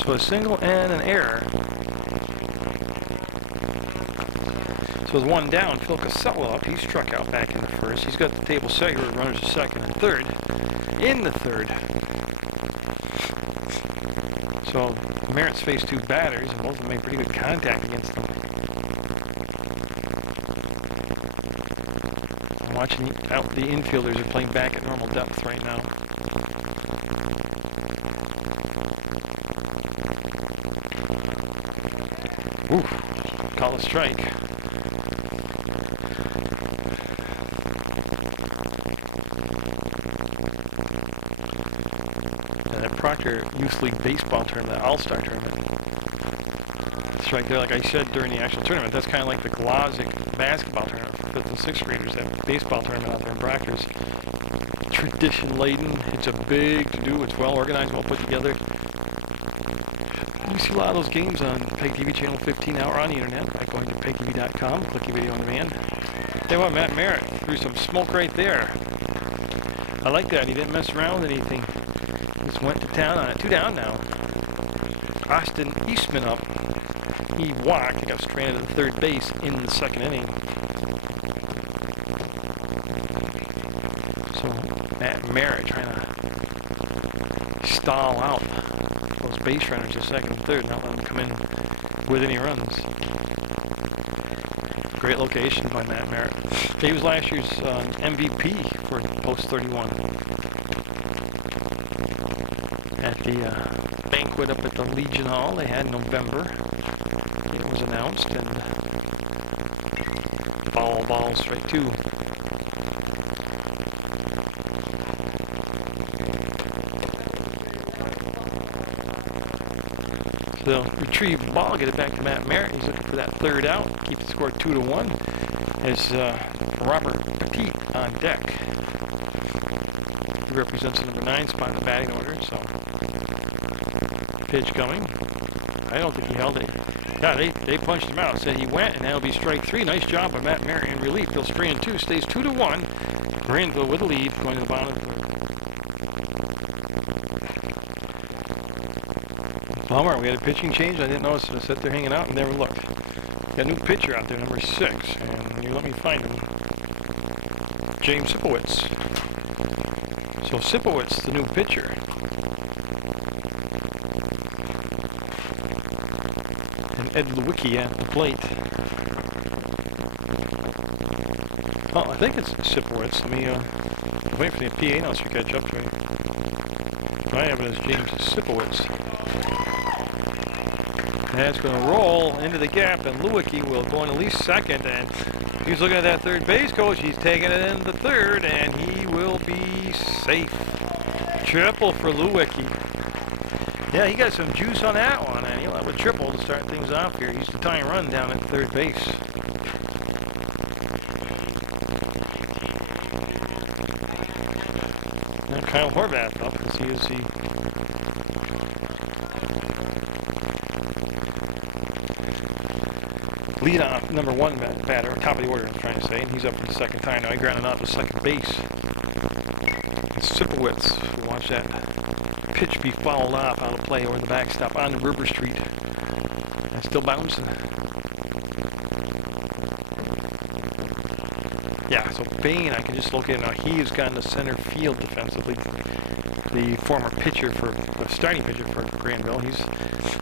So a single and an error. So with one down, Phil Casella up. He's struck out back in the first. He's got the table set here with runners at second and third. In the third. So Merritt's faced 2 batters, and both of them made pretty good contact against them. I'm watching out the infielders are playing back at normal depth right now. Oof, call a strike. Proctor Youth League Baseball Tournament, All-Star Tournament. That's right there, like I said during the actual tournament, that's kind of like the Glazic basketball tournament for 5th and 6th graders, that baseball tournament out there in Proctor's. Tradition-laden, it's a big to-do, it's well-organized, well-put together. You see a lot of those games on PEGTV Channel 15 now or on the internet by going to PEGTV.com, click your video on demand. Tell you what, Matt Merritt threw some smoke right there. I like that, he didn't mess around with anything. Just went to town on it. 2 down now. Austin Eastman up. He walked. He got stranded at third base in the 2nd inning. So Matt Merritt trying to stall out those base runners at 2nd and 3rd, not let them come in with any runs. Great location by Matt Merritt. He was last year's MVP for Post 31. At the banquet up at the Legion Hall they had in November. It was announced, and ball straight 2. So they'll retrieve the ball, get it back to Matt Merritt. He's looking for that 3rd out, keep the score 2-1. As Robert Petit on deck. He represents the number 9 spot in the batting order, so pitch coming. I don't think he held it. Yeah, they punched him out. Said he went, and that'll be strike 3. Nice job by Matt Merritt in relief. He'll spray in 2, stays 2-1. Granville with the lead, going to the bottom. Bummer, we had a pitching change. I didn't notice. I sat there hanging out and never looked. Got a new pitcher out there, number 6, and you let me find him. James Sipowicz. So Sipowicz, the new pitcher. And Ed Lewicki at the plate. Oh, I think it's Sipowicz. Let me wait for the PA announcer to catch up to me. I have it as James Sipowicz. That's going to roll into the gap, and Lewicki will go in at least 2nd, and he's looking at that 3rd base coach. He's taking it into 3rd, and he will be safe. Triple for Lewicki. Yeah, he got some juice on that one, and he'll have a triple to start things off here. He's the tying run down at 3rd base. And Kyle Horvath up, because he is the lead off number 1 batter, top of the order, I'm trying to say, and he's up for the 2nd time. Now he grounded out to 2nd base. And Sipowicz, watch that pitch be fouled off out of play over the backstop on the River Street. And still bouncing. Yeah, so Bain, I can just locate now. He has gotten to center field defensively. The former pitcher for the starting pitcher for Granville, he's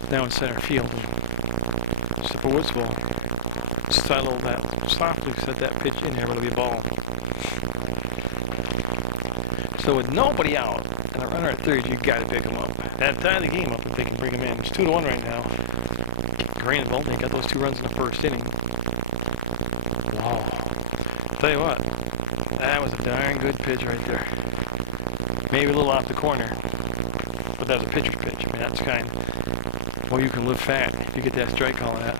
now in center field. Sipowicz will settle that softly set that pitch in there, but it'll be a ball. So with nobody out and a runner at third, you got to pick him up. That tie the game up if they can bring him in. It's 2-1 right now. Granville, they got those 2 runs in the first inning. Wow. Tell you what, that was a darn good pitch right there. Maybe a little off the corner, but that was a pitcher's pitch. I mean, that's kind of, well, you can live fat if you get that strike call on that.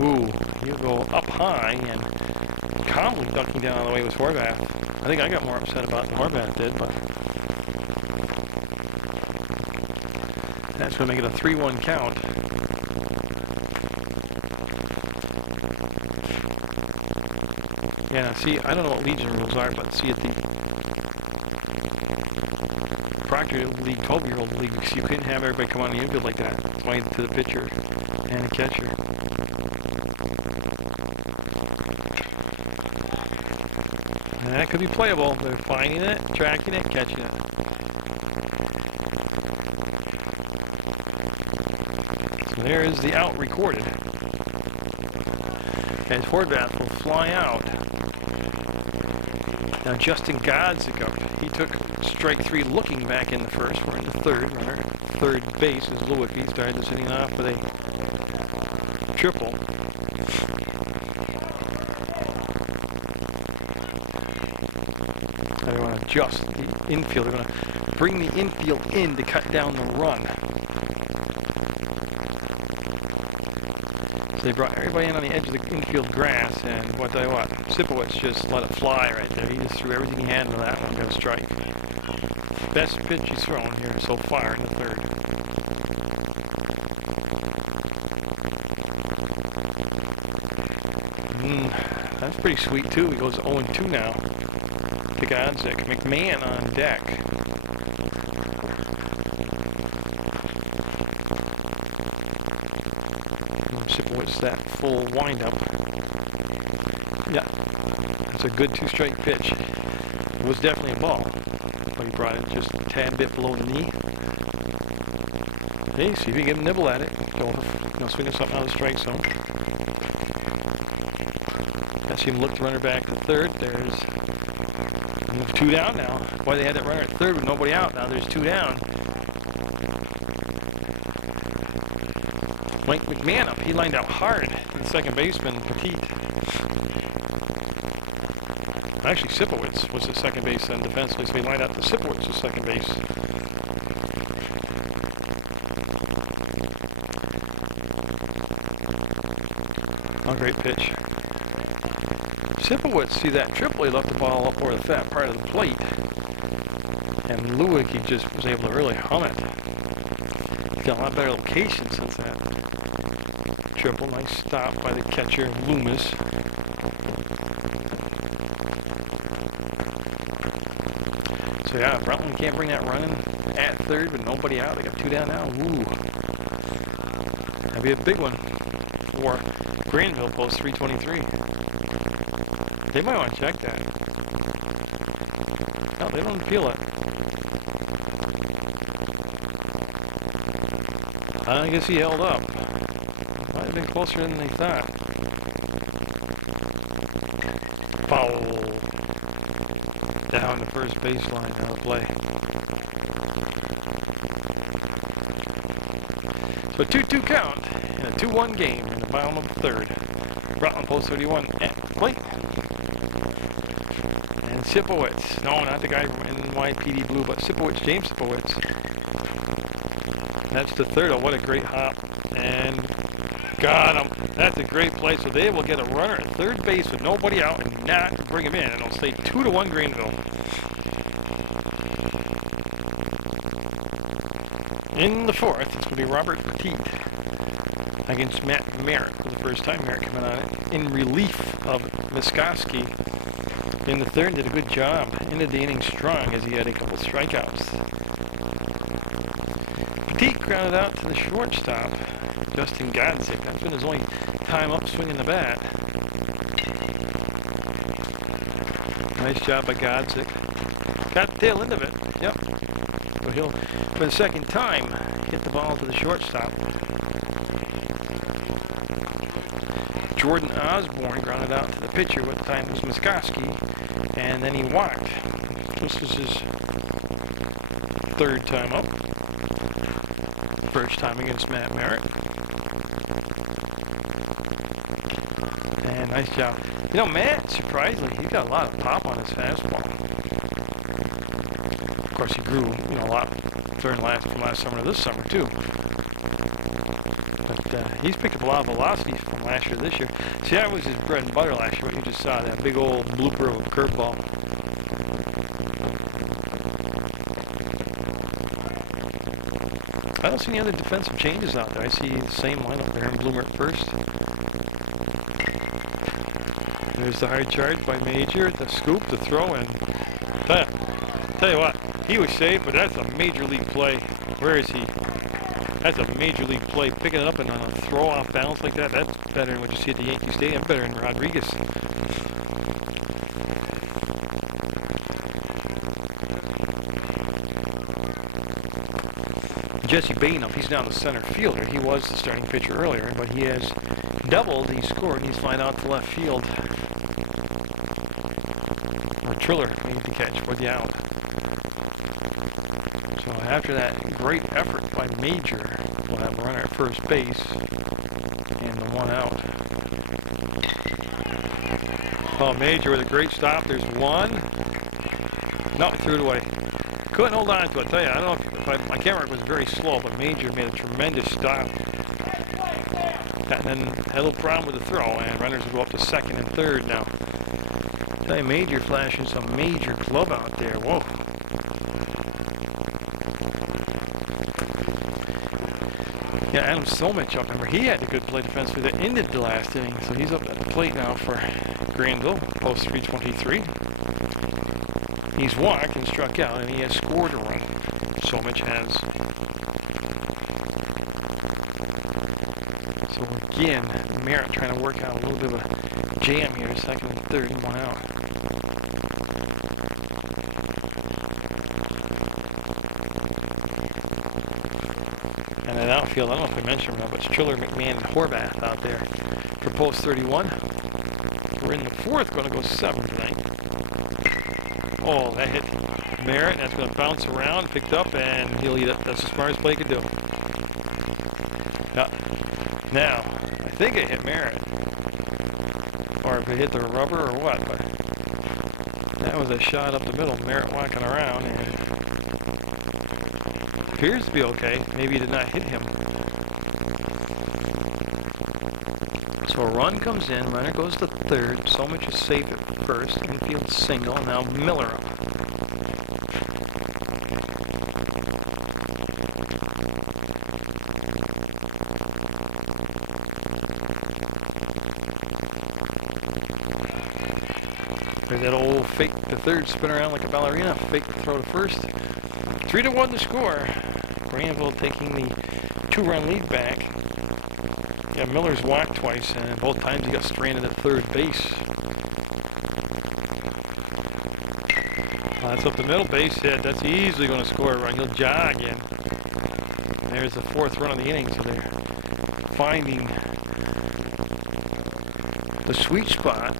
Ooh, you go up high and calmly ducking down on the way with Horvath. I think I got more upset about it than Horvath did, but that's going to make it a 3-1 count. Yeah, see, I don't know what Legion rules are, but see, at the Proctor League, 12-year-old leagues, you couldn't have everybody come on the infield like that. It's only to the pitcher and the catcher. And that could be playable. They're finding it, tracking it, catching it. So there is the out recorded. As Horvath will fly out. Now Justin Godzik, he took strike 3 looking back in the first. We're in the third. Runner third base is Lewick. He started this inning off with a triple. They're going to adjust the infield. They're going to bring the infield in to cut down the run. So they brought everybody in on the edge of the infield grass, and what tell you what, Sipowicz just let it fly right there. He just threw everything he had into that one, got a strike. Best pitch he's thrown here so far in the third. That's pretty sweet too. He goes 0-2 now. To Godzik. McMahon on deck. Sipowicz that full windup. Yeah, that's a good 2-strike pitch. It was definitely a ball, but he brought it just a tad bit below the knee. Hey, see if you get a nibble at it. Don't swing at something out of the strike zone. I see him look the runner back to third. There's 2 down now. Boy, they had that runner at third with nobody out. Now there's 2 down. Mike McMahon up. He lined out hard. The second baseman, Petit. Actually, Sipowicz was the second base and defensively, so he lined out to Sipowicz the second base. Oh, great pitch. Sipowicz, see that triple, he left the ball up over the fat part of the plate. And Lewick, he just was able to really hum it. He's got a lot better location since that triple. Nice stop by the catcher, Loomis. So yeah, Rutland can't bring that running at third with nobody out. They got 2 down now. Ooh. That'd be a big one for Granville, post 323. They might want to check that. No, they don't feel it. I guess he held up. Might have been closer than they thought. Foul. Down the first baseline of the play. So 2-2 count in a 2-1 game in the bottom of the third. Rutland post 31 at the plate. And Sipowicz. No, not the guy from NYPD Blue, but Sipowicz, James Sipowicz. That's the third. Oh, what a great hop. And got him. That's a great play. So they will get a runner at third base with nobody out and not bring him in. And it'll stay 2-1 Granville. In the fourth, it's going to be Robert Petit against Matt Merritt for the first time. Merritt coming on it in relief of Miskoski. In the third, did a good job. Ended the inning strong as he had a couple strikeouts. Petit grounded out to the shortstop, Justin Godzik. That's been his only time up swinging the bat. Nice job by Godzik. Got the tail end of it. Yep. But he'll, for the second time, hit the ball to the shortstop. Jordan Osborne grounded out to the pitcher. What time was Muskoski, and then he walked. This was his third time up. First time against Matt Merritt. And nice job. You know, Matt, surprisingly, he got a lot of pop on his fastball. Of course, he grew, you know, a lot during last summer to this summer too. But he's picked up a lot of velocity from last year to this year. See, that was his bread and butter last year. What you just saw, that big old blooper of a curveball. I don't see any other defensive changes out there. I see the same lineup there. Bloomer at first. There's the hard charge by Major, the scoop, the throw, and tell you what, he was safe, but that's a major league play. Where is he? That's a major league play. Picking it up and on a throw off balance like that, that's better than what you see at the Yankee Stadium, better than Rodriguez. Jesse Bain up, he's now the center fielder. He was the starting pitcher earlier, but he has doubled, he scored, and he's flying out to left field. Triller made the catch for the out. So after that great effort by Major, we'll have a runner at first base and the one out. Oh, Major with a great stop. There's one. No, threw it away. Couldn't hold on to it. I tell you, I don't know if my camera was very slow, but Major made a tremendous stop. And then had a little problem with the throw, and runners will go up to second and third now. Tell you, Major flashing some major glove out there. Whoa. Yeah, Adam Somich up. Remember, he had a good play defensively that ended the last inning. So he's up at the plate now for Granville, post 323. He's walked and struck out, and he has scored a run. Somich has. So again, Merritt trying to work out a little bit of a jam here, second and third, and one out. And at outfield, I don't know if I mentioned him, but it's Triller, McMahon, and Horvath out there for post 31. We're in the fourth, going to go seventh, I think. Oh, that hit Merritt. That's going to bounce around, picked up, and he'll eat it. That's the smartest play he could do. Yeah. Now, I think it hit Merritt. Or if it hit the rubber or what, but that was a shot up the middle. Merritt walking around, and appears to be okay. Maybe it did not hit him. So a run comes in, runner goes to third. Somich is safe at first, infield single. Now Miller up. That old fake the third, spin around like a ballerina, fake the throw to first. 3-1 to score. Granville taking the 2-run lead back. Yeah, Miller's walked twice, and both times he got stranded at third base. Well, that's up the middle, base hit. That's easily going to score a run. He'll jog in. There's the fourth run of the inning, so they're finding the sweet spot.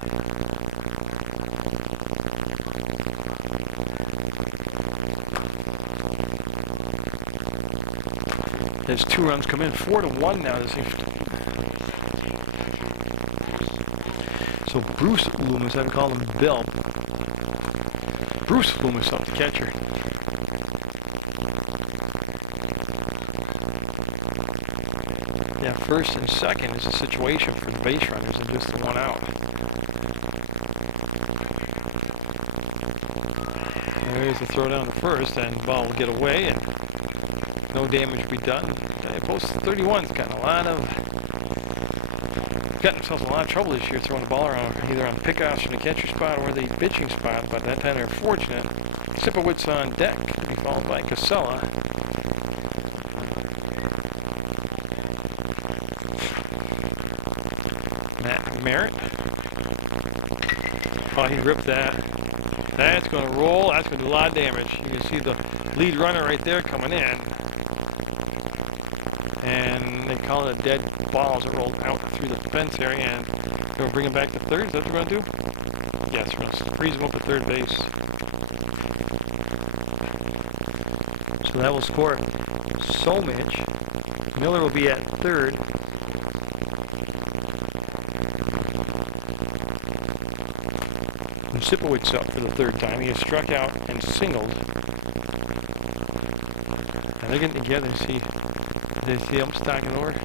There's 2 runs come in, 4-1 now. So Bruce Loomis, I'd call him Bill. Bruce Loomis up the catcher. Yeah, first and second is a situation for the base runners and just the one out. There's the throw down to first, and the ball will get away, and no damage will be done. Post 31's gotten themselves in a lot of trouble this year throwing the ball around, either on pickoffs from the catcher spot or the pitching spot, but that time they're fortunate. Sipowicz on deck, to be followed by Casella. Matt Merritt. Oh, he ripped that. That's going to roll. That's going to do a lot of damage. You can see the lead runner right there coming in. And they call it a dead ball as it rolled out through the fence area, and So we'll bring him back to third. Is that what we're going to do? Yes, we're going to freeze him up at third base. So that will score Somich. Miller will be at third. And Sipowicz up for the third time. He has struck out and singled. And they're getting together to see. They see them stacking order.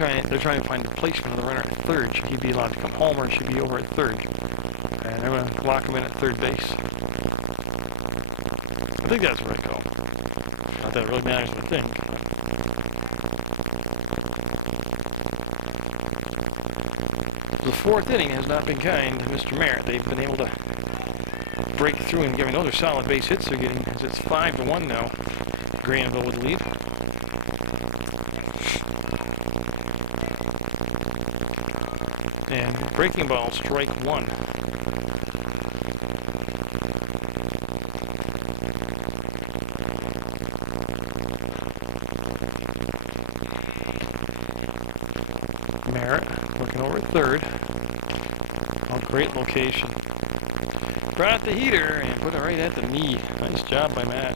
They're trying to find the placement of the runner at third. Should he be allowed to come home or should he be over at third? And they're going to lock him in at third base. I think that's where I go. Not that it really matters, I think. The fourth inning has not been kind to Mr. Merritt. They've been able to break through and give another solid base hits they're getting. As it's 5-1 now. Granville with the lead. And breaking ball, strike one. Merritt looking over at third. Oh, great location. Brought the heater and put it right at the knee. Nice job by Matt.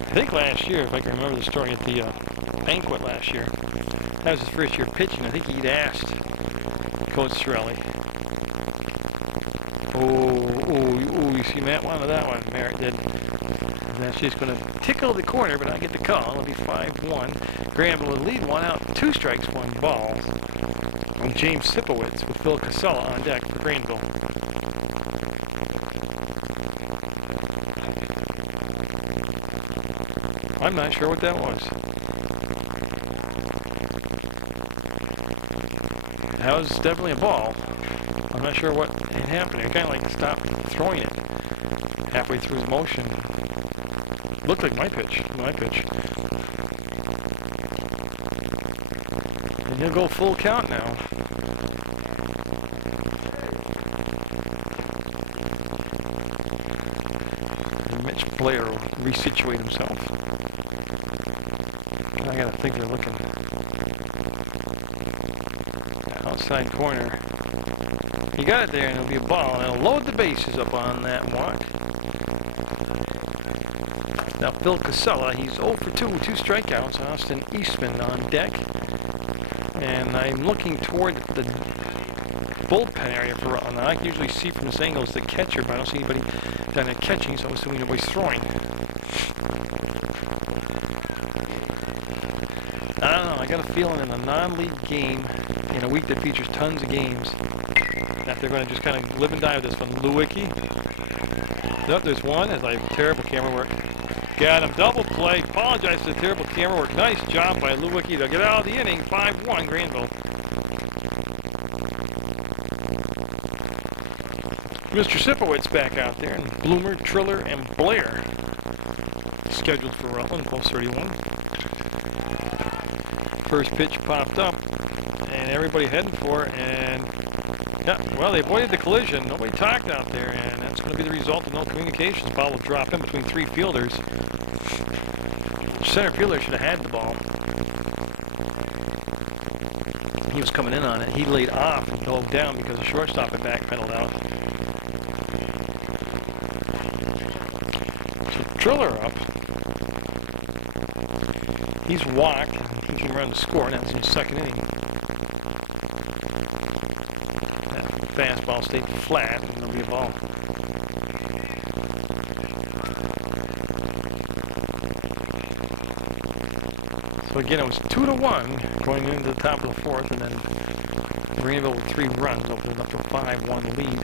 I think last year, if I can remember the story, at the banquet last year, that was his first year pitching. I think he'd asked Coach Sorelli. Oh, you see Matt wanted that one. Merritt did. That's just going to tickle the corner, but I get the call. It'll be 5-1. Granville will lead, 1 out, 2 strikes, 1 ball. And James Sipowicz with Phil Casella on deck for Granville. I'm not sure what that was. That was definitely a ball. I'm not sure what had happened. It kind of like stopped throwing it halfway through his motion. Looked like my pitch. And he'll go full count now. And Mitch Blair will resituate himself. I gotta think they're looking. Outside corner. He got it there and it'll be a ball. And it'll load the bases up on that walk. Now Phil Casella, he's 0 for 2 with 2 strikeouts. Austin Eastman on deck. And I'm looking toward the bullpen area for Rutland. I can usually see from this angle is the catcher, but I don't see anybody down there catching, so I'm assuming nobody's throwing. I don't know, I got a feeling in a non-league game, in a week that features tons of games, that they're going to just kind of live and die with this one. Lewicki. Nope, there's one. That's like terrible camera work. Got him. Double play. Apologize for the terrible camera work. Nice job by Lewicki to get out of the inning. 5-1 Granville. Mr. Sipowicz back out there. And Bloomer, Triller, and Blair scheduled for Rutland. 12:31. First pitch popped up. And everybody heading for it. And yeah, well, they avoided the collision. Nobody talked out there, and that's going to be the result of no communications. Ball will drop in between 3 fielders. Center fielder should have had the ball. He was coming in on it. He laid off and dove down because the shortstop had backpedaled out. So Triller up. He's walked. He can run the score, and that's in the second inning. Fastball stayed flat, and there'll be a ball. So again, it was 2-1 going into the top of the 4th, and then Granville with 3 runs opened up a 5-1 lead.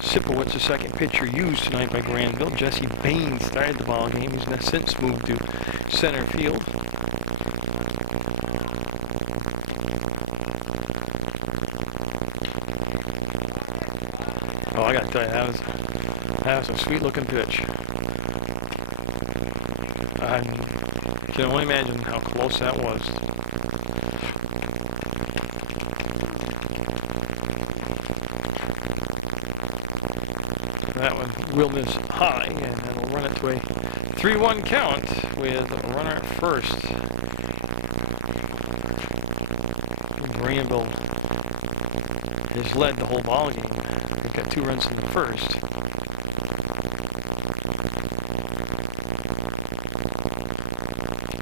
Sipowicz, the second pitcher used tonight by Granville. Jesse Bain started the ball game. He's since moved to center field. Oh, I gotta tell you, that was a sweet-looking pitch. I can only imagine how close that was. That one will miss high, and then we'll run it to a 3-1 count with a runner at first. Granville has led the whole ball game. They've got 2 runs in the first.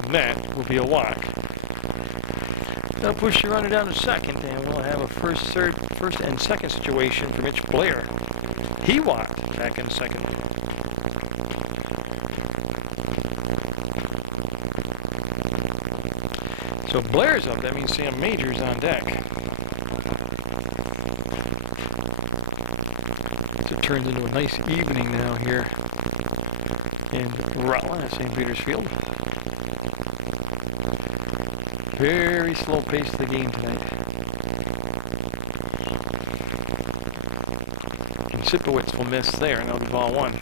And that will be a walk. They'll push the runner down to second, and we'll have a first and second situation for Mitch Blair. He walked back in second. So Blair's up. That means Sam Major's on deck. So it turns into a nice evening now here in Rutland at St. Peter's Field. Very slow pace of the game tonight. And Sipowicz will miss there, and that'll be ball 1.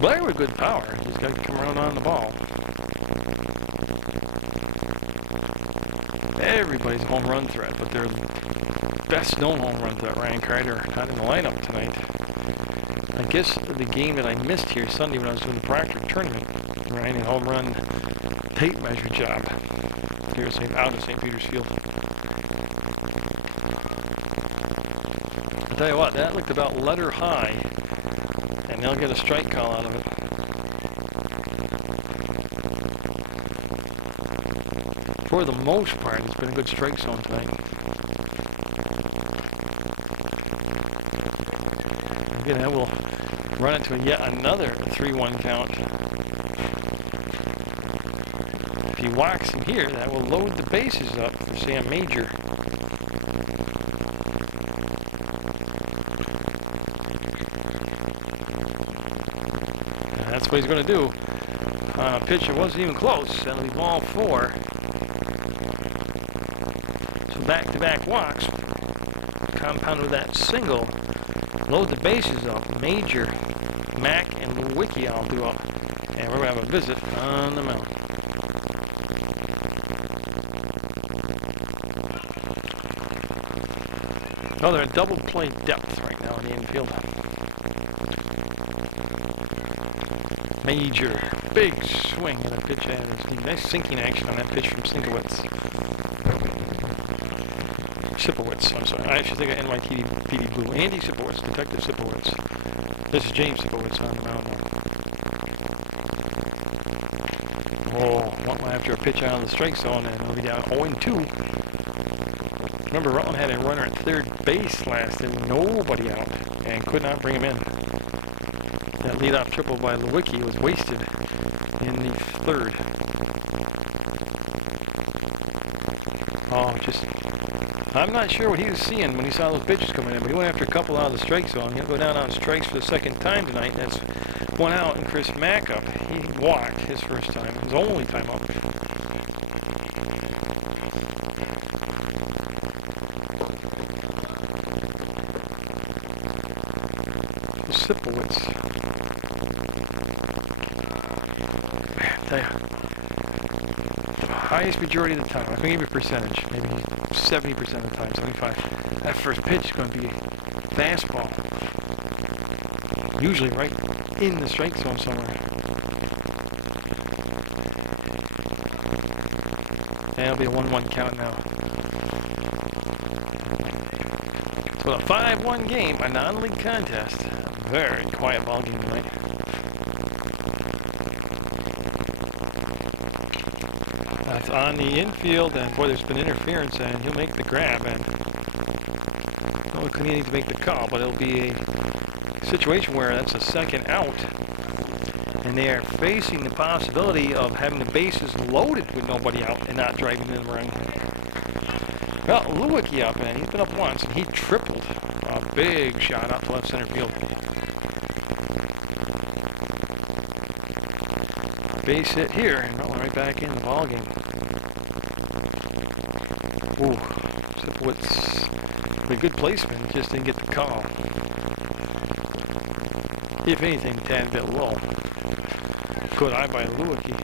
Blair with good power. He's got to come around on the ball. Everybody's a home run threat, but their best known home run threat, Ryan Carter, not in the lineup tonight. I guess the game that I missed here Sunday when I was doing the Proctor tournament, Ryan had a home run tape measure job here out of St. Peter's Field. I'll tell you what, that looked about letter high, and they'll get a strike call out of it. For the most part, it's been a good strike zone tonight. Again, we'll run it to yet another 3-1 count. If he walks in here, that will load the bases up for Sam Major. And that's what he's going to do. On a pitch that wasn't even close. That'll be ball 4. So back-to-back walks, compounded with that single. Load the bases up. Major, Mack, and Lewicki all do up. And we're going to have a visit on the mound. Oh, they're at double play depth right now in the infield. Major, big swing and a pitch at it. Nice sinking action on that pitch from Sipowicz, I'm sorry. I actually think of NYPD Blue. Andy Sipowicz, Detective Sipowicz. This is James Sipowicz on the mound now. Oh, one after a pitch out of the strike zone, and we'll be down 0-2. Remember, Rutland had a runner at third base last and nobody out, and could not bring him in. That leadoff triple by Lewicki was wasted in the third. Oh, I'm not sure what he was seeing when he saw those pitches coming in, but he went after a couple out of the strike zone. He'll go down on strikes for the second time tonight. That's 1 out, and Chris Mack up. He walked his first time, his only time up. Sipowicz. Man, the highest majority of the time, I think maybe percentage, maybe 70% of the time, 75. That first pitch is going to be fastball. Usually right in the strike zone somewhere. That'll be a 1-1 count now. So a 5-1 game, a non-league contest. A very quiet ball game tonight. That's on the infield, and boy, there's been interference, and he'll make the grab. And well, he needs to make the call, but it'll be a situation where that's a second out, and they are facing the possibility of having the bases loaded with nobody out and not driving in the run. Well, Lewicki up, and he's been up once, and he tripled. A big shot out to left center field. Base hit here, and right back in the ball game. Ooh, Sipowicz with a good placement, just didn't get the call. If anything, tad bit low. Good eye by Lewicki.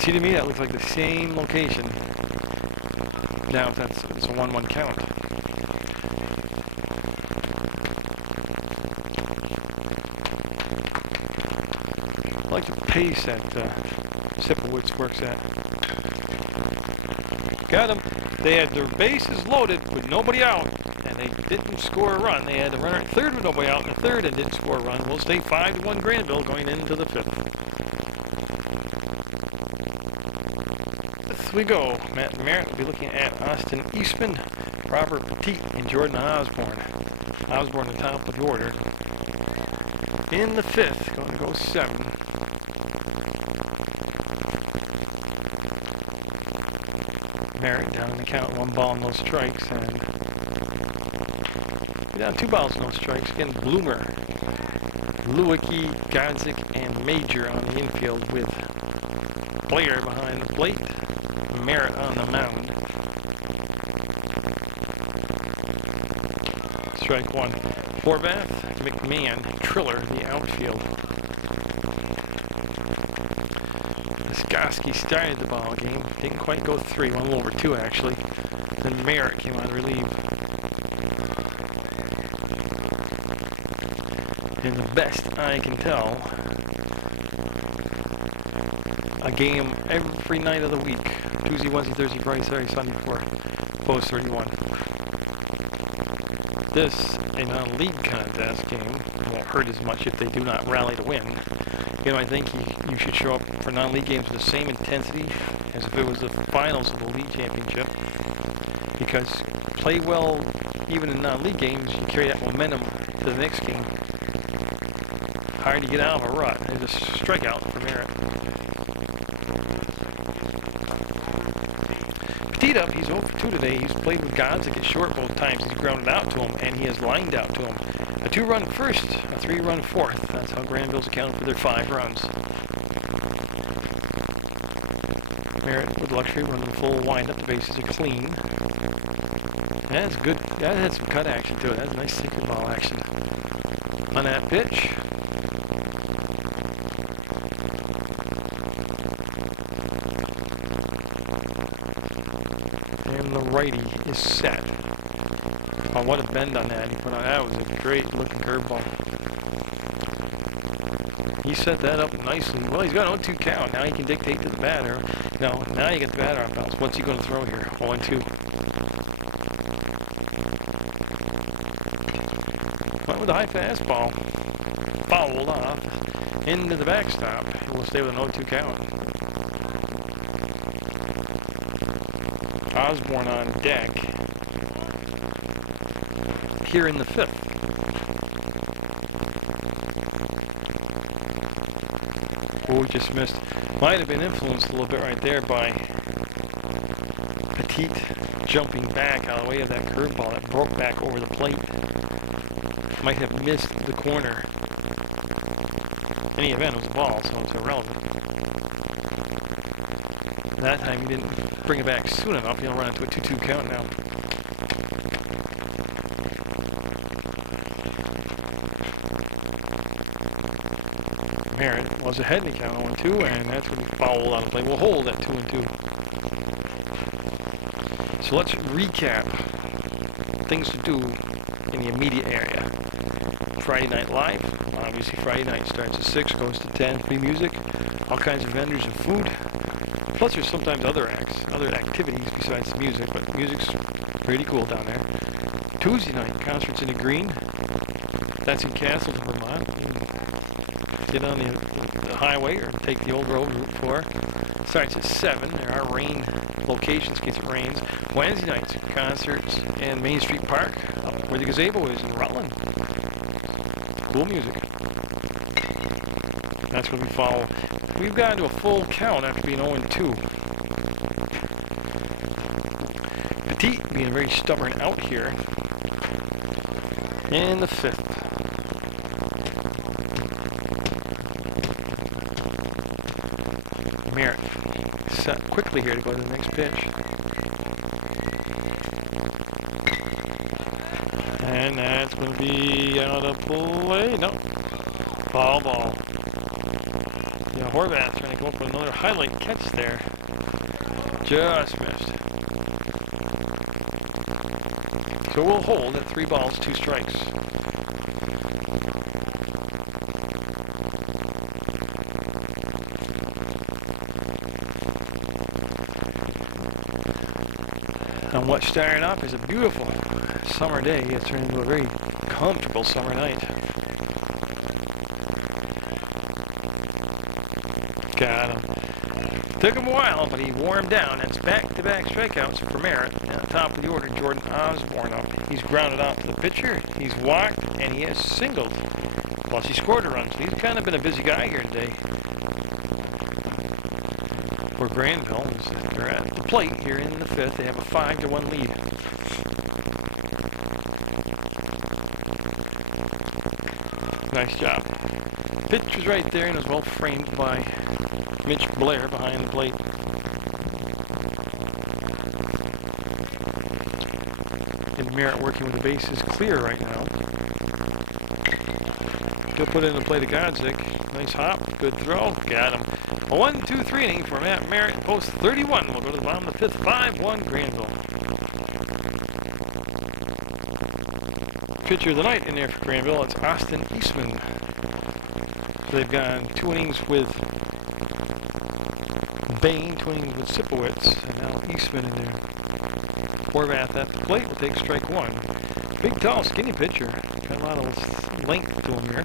See, to me, that looks like the same location. Now, it's a 1-1 count. pace that Sipowicz works at. Got him. They had their bases loaded with nobody out, and they didn't score a run. They had a runner at third with nobody out in the third and didn't score a run. We'll stay 5-1 Granville going into the fifth. Fifth we go. Matt Merritt will be looking at Austin Eastman, Robert Petit, and Jordan Osborne. Osborne at the top of the order. In the fifth, going to go 7. Merritt down in the count, 1 ball, no strikes, and down 2 balls, no strikes. Again, Bloomer, Lewicki, Godzik, and Major on the infield with Blair behind the plate, Merritt on the mound. Strike 1. Horvath, McMahon, Triller, the outfield. Skoski started the ball game. Didn't quite go 3, went a little over 2 actually. Then Merritt came on relief. And the best I can tell, a game every night of the week. Tuesday, Wednesday, Thursday, Friday, Saturday, Sunday for Post 31. This, a non-league contest game, won't hurt as much if they do not rally to win. You know, I think you should show up for non-league games with the same intensity as if it was the finals of the league championship. Because play well even in non-league games, you carry that momentum to the next game. Hard to get out of a rut. There's a strikeout for Merritt. Petit up, he's 0 for 2 today. He's played with Godzik at short both times. He's grounded out to him, and he has lined out to him. A 2-run first, a 3-run fourth. That's how Granville's accounted for their 5 runs. Merritt with luxury, running the full windup. The bases are clean. That's good. That had some cut action to it. That's nice sinker ball action. On that pitch. And the righty is set. Oh, what a bend on that he put on. That was a great looking curveball. He set that up nicely. Well, he's got an 0-2 count. Now he can dictate to the batter. No, now you get the batter off balance. What's he going to throw here? 0-2. Went with a high fastball. Fouled off. Into the backstop. We'll stay with an 0-2 count. Osborne on deck. Here in the fifth. Oh, we just missed. Might have been influenced a little bit right there by Petit jumping back out of the way of that curveball that broke back over the plate. Might have missed the corner. In any event, it was a ball, so it's irrelevant. That time he didn't bring it back soon enough. He'll run into a 2-2 count now. Merritt was ahead in the count 0-2, and that's when he fouled out of play. We'll hold at 2-2. So let's recap things to do in the immediate area. Friday Night Live. Obviously, Friday night starts at 6, goes to 10. Free music, all kinds of vendors and food. Plus, there's sometimes other acts, other activities besides the music, but the music's pretty cool down there. Tuesday night, concerts in the Green. That's in Castleton, Vermont. Get on the highway or take the old road, Route 4. Starts at 7. There are rain locations in case it rains. Wednesday nights, concerts in Main Street Park, up where the gazebo is in Rutland. Cool music. That's what we follow. We've gotten to a full count after being 0-2. Petit being very stubborn out here. In the fifth. Merritt set quickly here to go to the next pitch. And that's going to be out of play. No. Foul ball. Yeah, Horvath trying to come up with another highlight catch there. Just missed. So we'll hold at 3 balls, 2 strikes. What started off as a beautiful summer day has turned into a very comfortable summer night. Got him. Took him a while, but he wore him down. That's back-to-back strikeouts for Merritt. And on top of the order, Jordan Osborne up. He's grounded out to the pitcher. He's walked, and he has singled. Plus, he scored a run, so he's kind of been a busy guy here today. For Granville, they're at the plate here in the fifth. They have a 5-1 lead. Nice job. Pitch was right there and was well framed by Mitch Blair behind the plate. And Merritt working with the bases clear right now. He'll put in the play to Godzik. Nice hop, good throw, got him. A 1-2-3 inning for Matt Merritt. Post 31. We'll go to the bottom of the fifth. 5-1 Granville. Pitcher of the night in there for Granville. It's Austin Eastman. So they've gone 2 innings with Bain, 2 innings with Sipowicz, and now Eastman in there. Horvath at the plate will take strike 1. Big, tall, skinny pitcher. Got a lot of length to him here.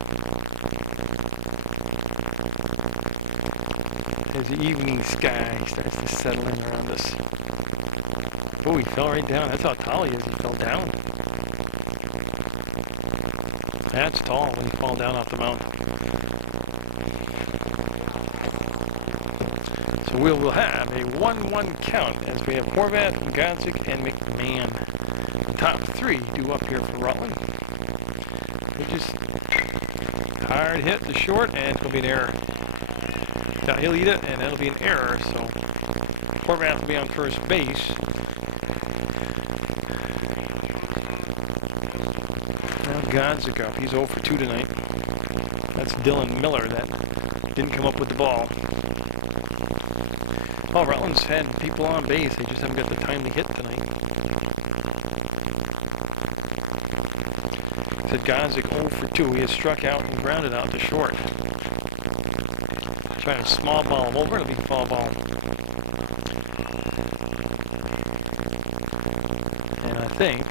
As the evening sky starts to settle in around us. Oh, he fell right down. That's how tall he is. He fell down. That's tall when you fall down off the mound. So we will have a 1-1 count as we have Horvath, Godzik, and McMahon. The top 3 due up here for Rutland. They just hard hit the short, and it's going to be an error. Now he'll eat it, and that'll be an error, so Horvath will be on first base. Now Godzik up. He's 0 for 2 tonight. That's Dylan Miller that didn't come up with the ball. Well, Rutland's had people on base. They just haven't got the timely hit tonight. Said Godzik 0 for 2. He has struck out and grounded out to short. Trying to small ball him over. It'll be foul ball. And I think,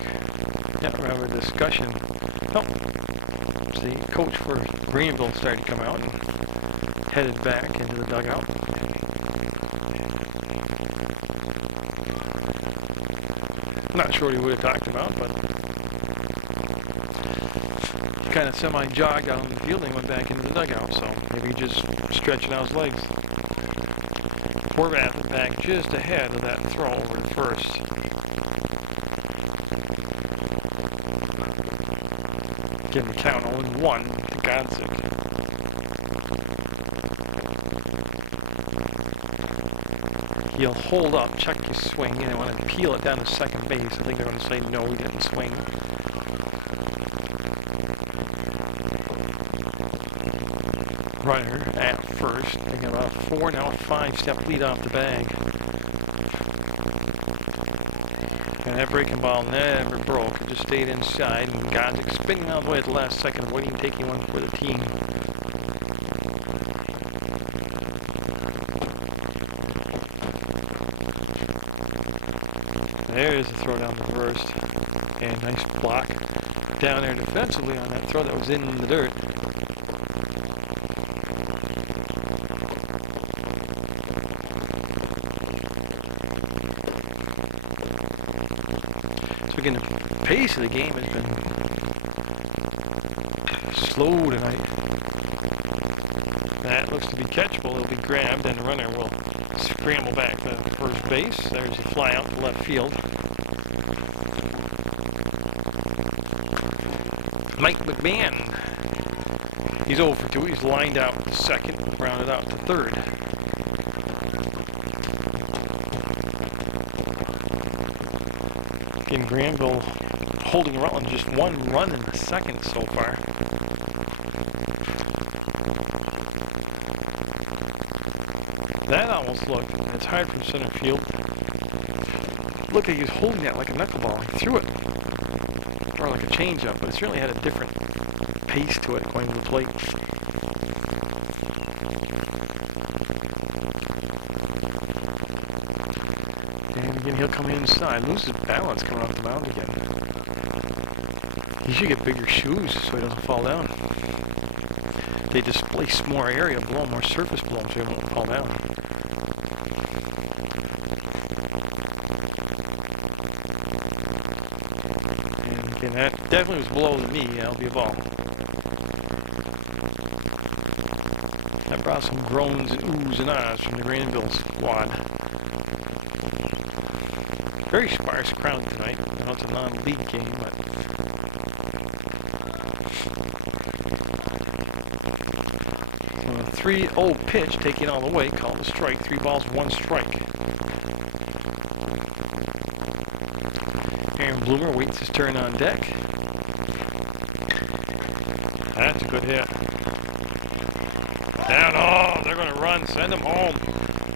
yeah, we're having a discussion. Oh, the coach for Granville started to come out and headed back into the dugout. Not sure what he would have talked about, but kind of semi-jogged out on the field and went back into the dugout, so maybe just stretching out his legs. Horvath is back just ahead of that throw over to first. Give him a count 0-1 to Godzik. He'll hold up, check the swing, and they want to peel it down to second base. I think they're going to say no, he didn't swing. Runner at first. They got about 4, now a 5-step lead off the bag. And that breaking ball never broke. It just stayed inside. And Godzik spinning out the way at the last second, avoiding taking one for the team. There's the throw down the first. And nice block down there defensively on that throw that was in the dirt. So again, the pace of the game has been slow tonight. That looks to be catchable. It'll be grabbed, and the runner will scramble back to first base. There's a fly out to left field. Mike McMahon. He's 0 for 2. He's lined out to second, rounded out to third. Again, Granville holding Rutland just 1 run in the second so far. That almost looked, it's hard from center field. Looked like he was holding that like a knuckleball. He threw it, or like a changeup, but it certainly had a different pace to it going to the plate. And again, And he'll come inside, loses balance coming off the mound again. He should get bigger shoes so he doesn't fall down. They displace more area, blow more surface blow so he won't fall down. And again, that definitely was below the knee. That'll be a ball. That brought some groans and oohs and ahs from the Granville squad. Very sparse crowd tonight. I know it's a non-league game, but 3-0 pitch taken all the way, called a strike. 3 balls, 1 strike. Aaron Bloomer waits his turn on deck. That's a good hit. And oh, they're going to run, send him home.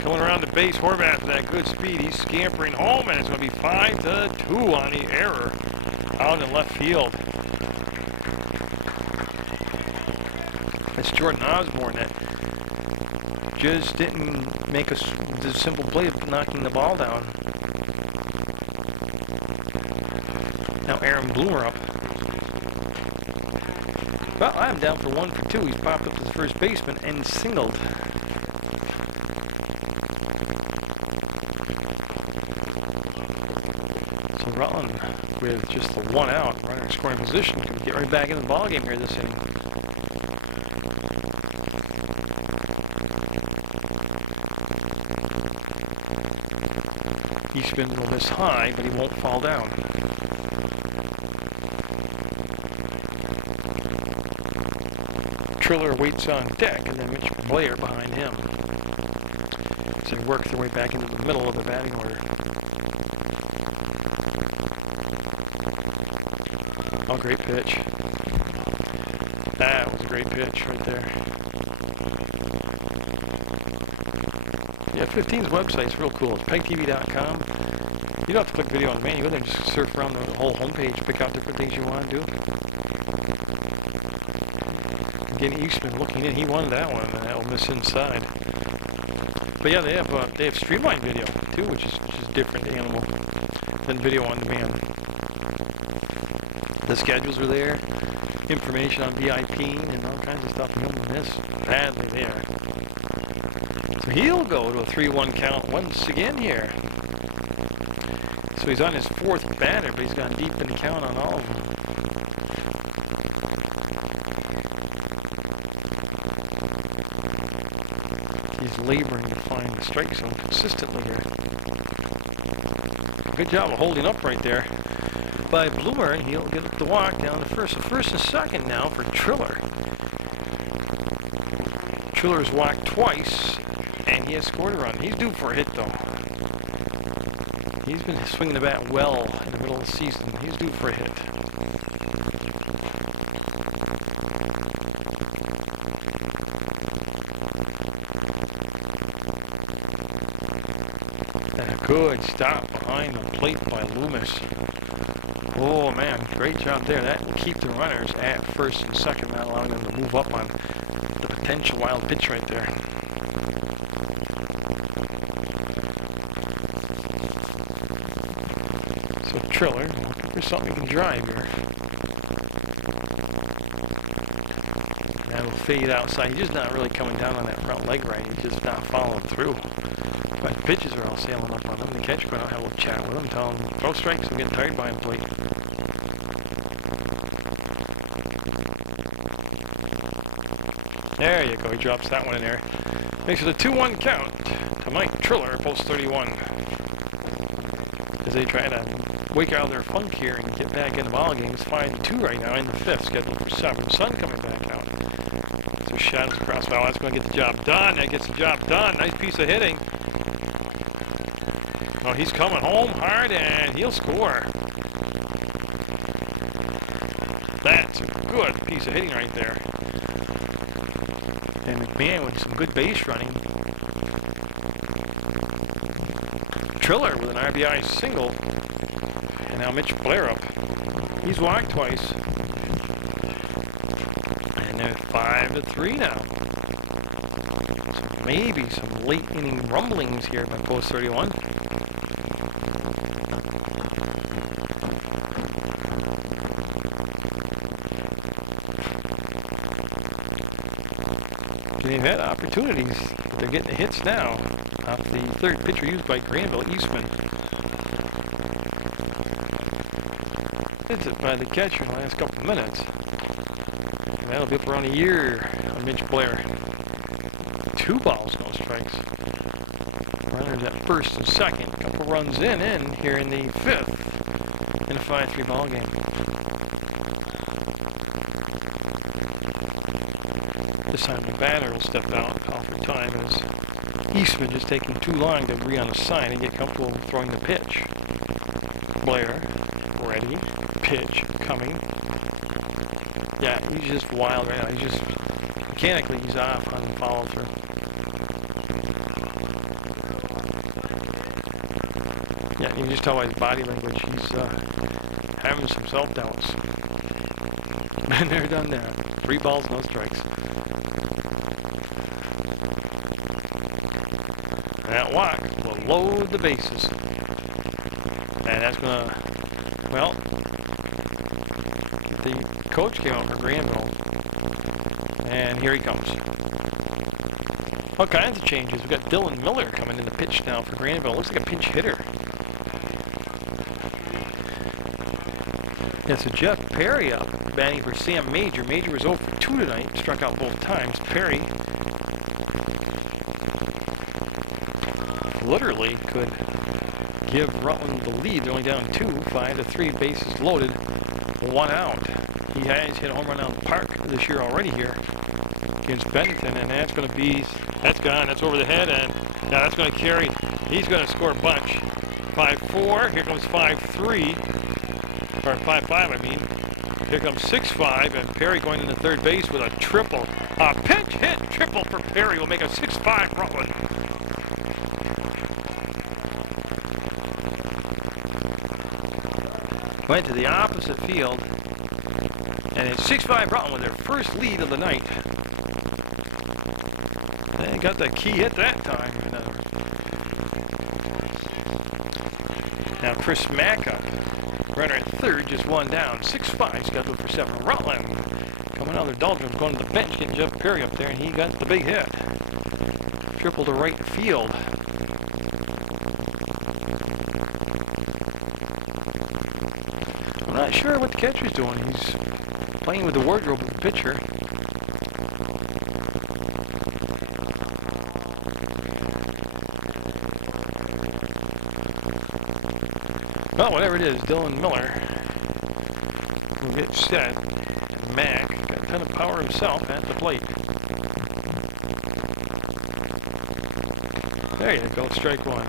Coming around the base, Horvath at good speed. He's scampering home, and it's going to be 5-2 on the error out in left field. It's Jordan Osborne that just didn't make the simple play of knocking the ball down. Now Aaron Bloomer up. Well, I'm down for 1 for 2. He's popped up to the first baseman and singled. So Rutland, with just the 1 out, runner in scoring position, can get right back in the ballgame here this inning. Eastman will miss high, but he won't fall down. Triller waits on deck, and then Mitch Blair behind him. So they work their way back into the middle of the batting order. Oh, great pitch. That was a great pitch right there. Yeah, 15's website's real cool. It's PEGTV.com. You don't have to click video on demand. You go there and just surf around the whole homepage, pick out different things you want to do. Again, Eastman looking in. He won that one. That'll miss inside. But yeah, they have streamlined video too, which is different animal than video on demand. The schedules are there, information on VIP and all kinds of stuff. You'll miss badly there. So he'll go to a 3-1 count once again here. So he's on his 4th batter, but he's gone deep in the count on all of them. He's laboring to find the strike zone consistently here. Good job of holding up right there by Bloomer, and he'll get the walk down to first. So first and second now for Triller. Triller's walked twice, and he has scored a run. He's due for a hit, though. He's been swinging the bat well in the middle of the season. He's due for a hit. And a good stop behind the plate by Loomis. Oh man, great job there. That will keep the runners at first and second, not allowing them to move up on the potential wild pitch right there. So Triller, there's something he can drive here. That'll fade outside. He's just not really coming down on that front leg right. He's just not following through. But the pitches are all sailing up on him. The catcher going to have a little chat with him, tell him throw strikes and get tired behind plate. There you go. He drops that one in there. Makes it a 2-1 count to Mike Triller, post 31. As they try to wake out of their funk here and get back in the ball game. It's 5-2 right now in the 5th. Scheduled for 7. Sun coming back out. So shadows across. Well, that's going to get the job done. That gets the job done. Nice piece of hitting. Oh, he's coming home hard, and he'll score. That's a good piece of hitting right there. And McMahon with some good base running. Triller with an RBI single. And now Mitch Blair up. He's walked twice. And they're 5-3 now. So maybe some late inning rumblings here by post 31. They've had opportunities, but they're getting the hits now off the third pitcher used by Granville, Eastman. Hits it by the catcher in the last couple of minutes. And that'll be up around a year on Mitch Blair. 2 balls, no strikes. Runners at first and second. Couple runs in here in the 5th in a 5-3 ball game. This time the batter will step out for time as Eastman just taking too long to agree on a sign and get comfortable throwing the pitch. Blair, ready, pitch coming. Yeah, he's just wild right now. He's just mechanically he's off on the follow through. Yeah, you can just tell by his body language he's having some self-doubts. Been there, done that. 3 balls, no strikes. That walk will load the bases. And that's going to, well, the coach came out for Granville. And here he comes. All kinds of changes. We've got Dylan Miller coming in the pitch now for Granville. Looks like a pinch hitter. Yeah, so Jeff Perry up, batting for Sam Major. Major was 0 for 2 tonight, struck out both times. Perry literally could give Rutland the lead. They're only down 2, 5-3, bases loaded, 1 out. He has hit a home run out of the park this year already here against Bennington, and that's going to be, that's gone, that's over the head, and now that's going to carry, he's going to score a bunch. 5-4, here comes 5-3. Or 5-5, I mean. Here comes 6-5, and Perry going into third base with a triple. A pinch hit triple for Perry will make a 6-5 Rutland. Went to the opposite field, and it's 6-5 Rutland with their first lead of the night. They got the key hit that time. Now Chris Macca, runner at third, just 1 down. 6-5, scheduled for 7. Rutland coming out of their doldrums, going to the bench, getting Jeff Perry up there, and he got the big hit. Triple to right field. I'm not sure what the catcher's doing. He's playing with the wardrobe of the pitcher. Well, whatever it is, Dylan Miller will get set. Mac got a ton of power himself at the plate. There you go, strike 1.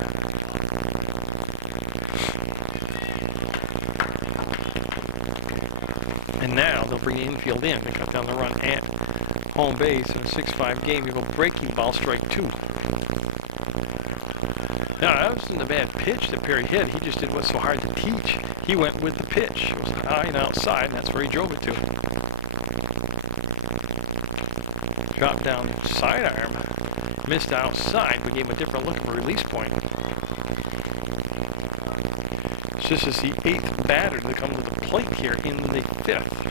And now they'll bring the infield in to cut down the run at home base in a 6-5 game. You go breaking ball, strike 2. Now, that wasn't a bad pitch that Perry hit. He just did what's so hard to teach. He went with the pitch. It was high and outside, and that's where he drove it to. Dropped down sidearm. Missed outside, but gave him a different look of a release point. So this is the 8th batter to come to the plate here in the 5th.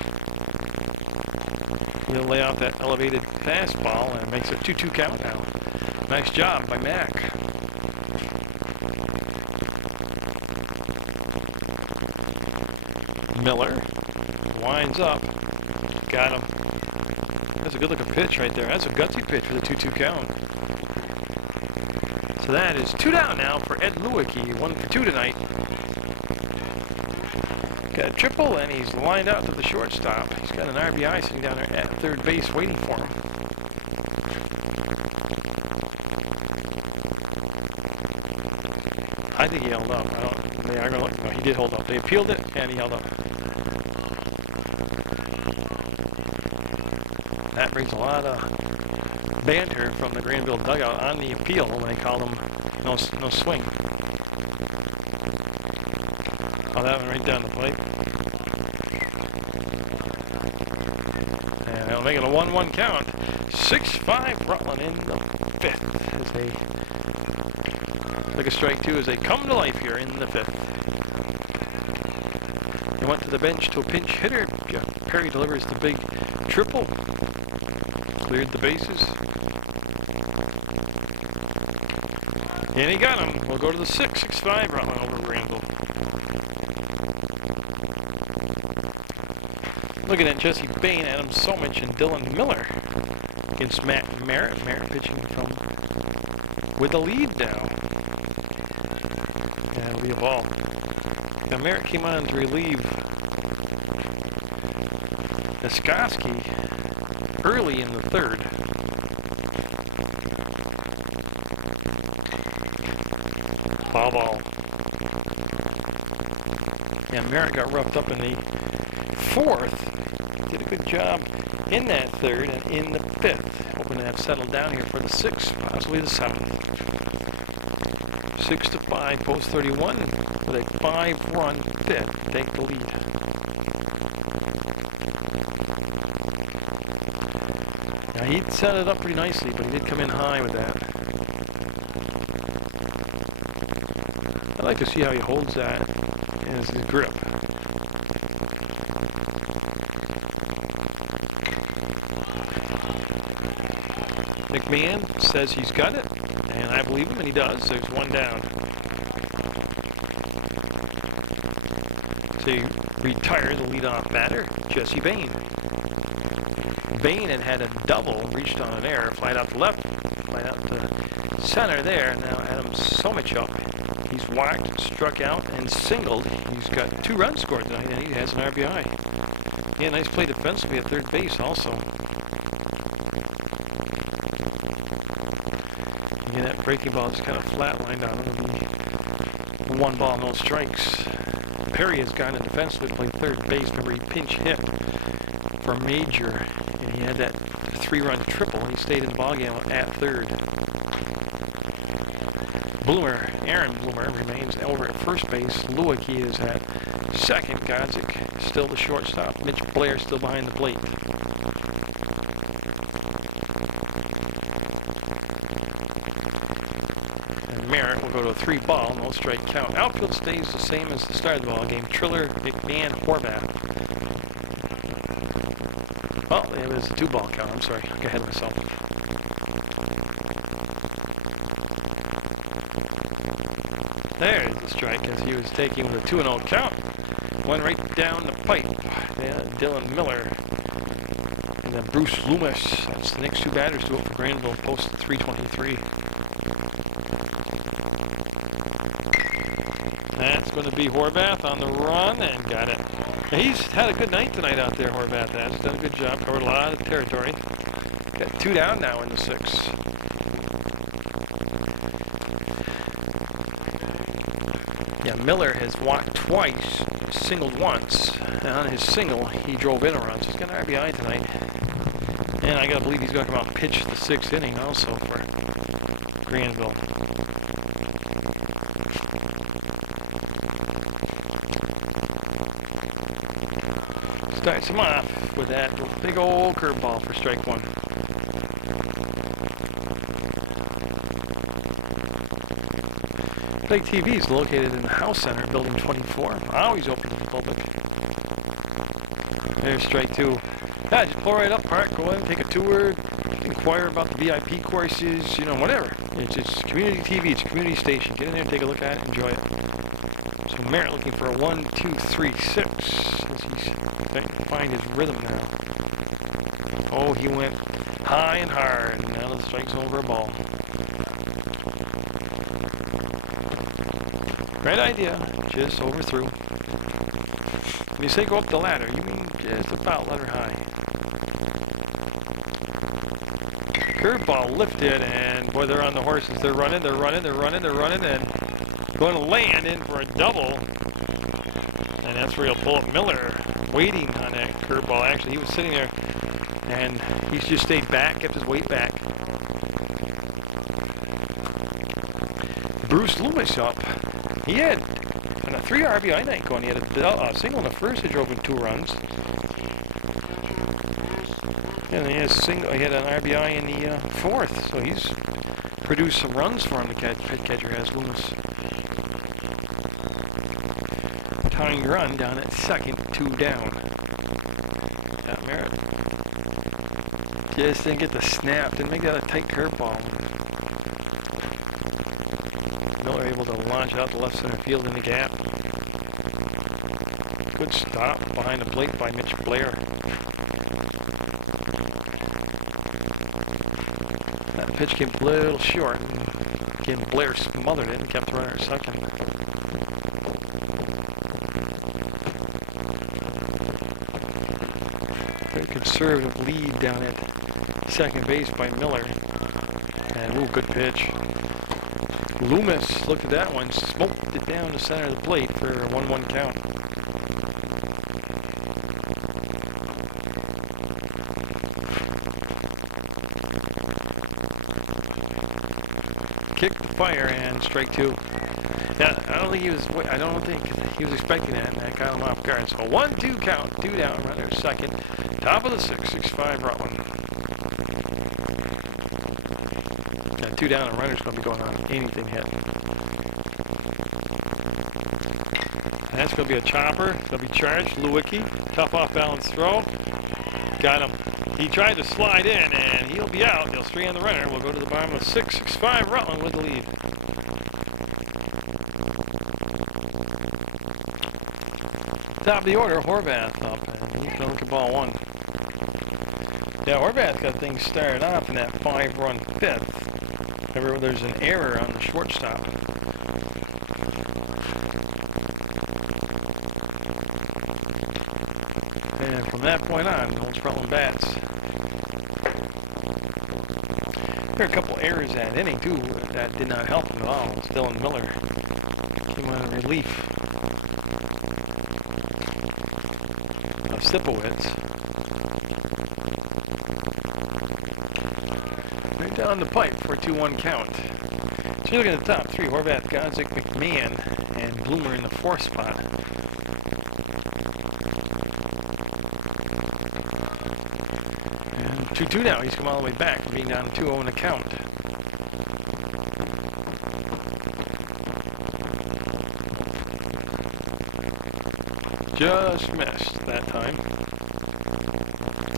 He'll lay out that elevated fastball, and it makes a 2-2 count now. Nice job by Mac. Miller winds up, got him. That's a good looking pitch right there. That's a gutsy pitch for the 2-2 count. So that is 2 down now for Ed Lewicki, 1 for 2 tonight. Got a triple, and he's lined out to the shortstop. He's got an RBI sitting down there at third base waiting for him. I think he held up. They are going to look. No, he did hold up. They appealed it, and he held up. That brings a lot of banter from the Granville dugout on the appeal when they call him no swing. Oh, that one right down the plate. And they'll make it a 1-1 count. 6-5 Rutland in the 5th. As they took a strike 2 as they come to life here in the 5th. They went to the bench to a pinch hitter. Perry delivers the big triple. Cleared the bases. And he got him. We'll go to the 6-6-5 Rutland over Granville. Looking at Jesse Bain, Adam Somich, and Dylan Miller against Matt Merritt. Merritt pitching from with the lead now. Yeah, it'll be a ball. Now Merritt came on to relieve Niskoski early in the third. Foul ball. Yeah, Merritt got roughed up in the fourth. Did a good job in that third and in the fifth. Hoping to have settled down here for the sixth, possibly the seventh. 6-5, post 31 with a 5-run fifth. Take the lead. Now he set it up pretty nicely, but he did come in high with that. I'd like to see how he holds that as his grip. McMahon says he's got it, and I believe him, and he does. There's one down. So he retires the leadoff batter, Jesse Bain. Bain had a double, reached on an error, flied out to left, flied out to center there. Now Adam Somich up. He's whacked, struck out, and singled. He's got 2 runs scored tonight, and he has an RBI. Yeah, nice play defensively at third base also. Again, that breaking ball is kind of flatlined on him. 1 ball, no strikes. Perry has gone to defensively play third base. Remember, he pinch hit for Major, and he had that 3-run triple. He stayed in the ballgame at third. Aaron Bloomer remains over at first base. Lewicki is at second. Godzik still the shortstop. Mitch Blair still behind the plate. And Merritt will go to a 3-ball, no strike count. Outfield stays the same as the start of the ball game. Triller, McMahon, Horvath. Oh, it was a 2-ball count. I'm sorry, I got ahead of myself. There's the strike as he was taking the 2-0 count. One right down the pipe. Yeah, Dylan Miller. And then Bruce Loomis. That's the next 2 batters to it for Granville, posted 323. That's going to be Horvath on the run, and got it. He's had a good night tonight out there, Horvath has. Done a good job, covered a lot of territory. Got 2 down now in the 6th. Yeah, Miller has walked twice, singled once, and on his single, he drove in a run, so he's got an RBI tonight. And I gotta believe he's gonna come out and pitch the 6th inning also for Granville. Starts him off with that big old curveball for strike 1. PEGTV is located in the House Center, Building 24. Always open to the public. There's strike 2. Yeah, just pull right up, park, go in, take a tour, inquire about the VIP courses, you know, whatever. It's community TV, it's a community station. Get in there, take a look at it, enjoy it. So Merritt looking for a 1, 2, 3, 6. As he's trying to find his rhythm now. Oh, he went high and hard. Now the strike's over a ball. Great idea, just overthrew. When you say go up the ladder, you mean just about ladder high. Curveball lifted, and boy, they're on the horses. They're running, and going to land in for a double. And that's where he'll pull up Miller, waiting on that curveball. Actually, he was sitting there, and he's just stayed back, kept his weight back. Bruce Loomis up. He had a 3 RBI night going. He had a single in the first. He drove in 2 runs. And he had an RBI in the 4th. So he's produced some runs for him. The catcher has Loomis. Tying run down at second, 2 down. Got Merritt. Just didn't get the snap. Didn't make that a tight curveball. launch out to left center field in the gap. Good stop behind the plate by Mitch Blair. That pitch came a little short. Again, Blair smothered it and kept the runner at second. Very conservative lead down at second base by Miller. And ooh, good pitch. Loomis looked at that one, smoked it down the center of the plate for a 1-1 count. Kicked the fire and strike two. Yeah, I don't think he was expecting that, and that got him off guard. So 1-2 count, 2 down, runner second, top of the 6-6-5 Rutland. Now 2 down, and runner's going to be going on anything hit. That's going to be a chopper. It's going to be charged. Lewicki, tough off balance throw. Got him. He tried to slide in, and he'll be out. He'll strand the runner. We'll go to the bottom of 6-6-5 Rutland with the lead. Top of the order, Horvath up, and he's going to look at ball one. Yeah, Horvath got things started off in that 5-run fifth. However, there's an error on the shortstop. And from that point on, Old Rutland bats. There are a couple errors that inning, too, that did not help him at all. Dylan Miller came on in relief of Sipowicz. Right down the pipe for a 2-1 count. So you're looking at the top three, Horvath, Godzik, McMahon, and Bloomer in the 4th spot. And 2-2 now. He's come all the way back from being down to 2-0 in the count. Just missed that time.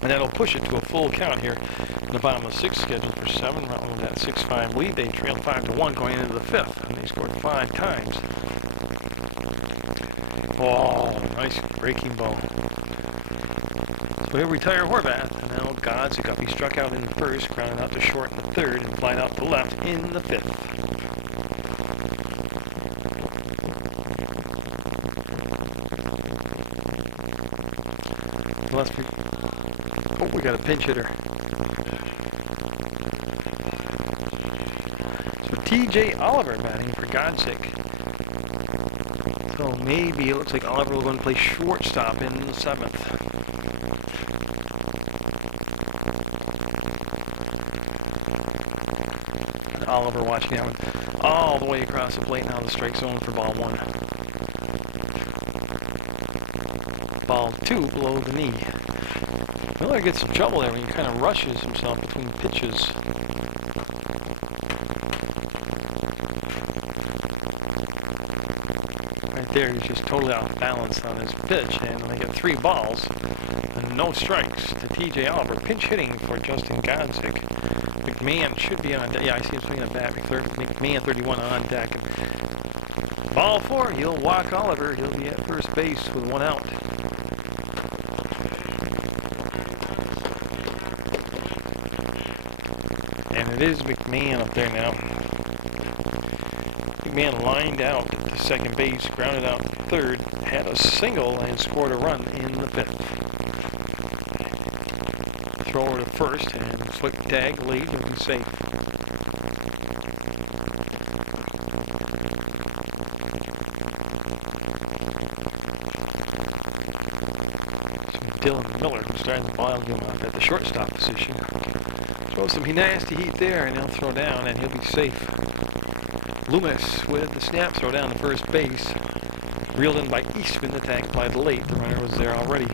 And that'll push it to a full count here in the bottom of the 6th, scheduled for 7. Rutland with that 6-5 lead. They trailed 5-1 going into the 5th, and they scored 5 times. Oh, nice breaking ball. So he'll retire Horvath, and now Godzik up. He struck out in the 1st, grounded out to short in the 3rd, and flied out to left in the 5th. Oh, we got a pinch hitter. So TJ Oliver batting for Godzik. So maybe it looks like Oliver will go and play shortstop in the 7th. And Oliver watching that one all the way across the plate now the strike zone for ball 1. Ball 2 below the knee. Miller gets some trouble there when he kind of rushes himself between pitches. Right there, he's just totally off balance on his pitch, and they get 3 balls and no strikes to TJ Oliver. Pinch hitting for Justin Godzik. McMahon should be on deck. Yeah, I see him swinging a bat. McMahon 31 on deck. Ball 4, he'll walk Oliver. He'll be at first base with 1 out. And it is McMahon up there now. McMahon lined out to second base, grounded out to 3rd, had a single, and scored a run in the 5th. Throw over to 1st, and slick tag lead, he'll be safe. Dylan Miller, who's starting the ball game off at the shortstop position. Throw some nasty heat there, and he'll throw down, and he'll be safe. Loomis with the snap throw down to first base. Reeled in by Eastman, the tag applied late. The runner was there already.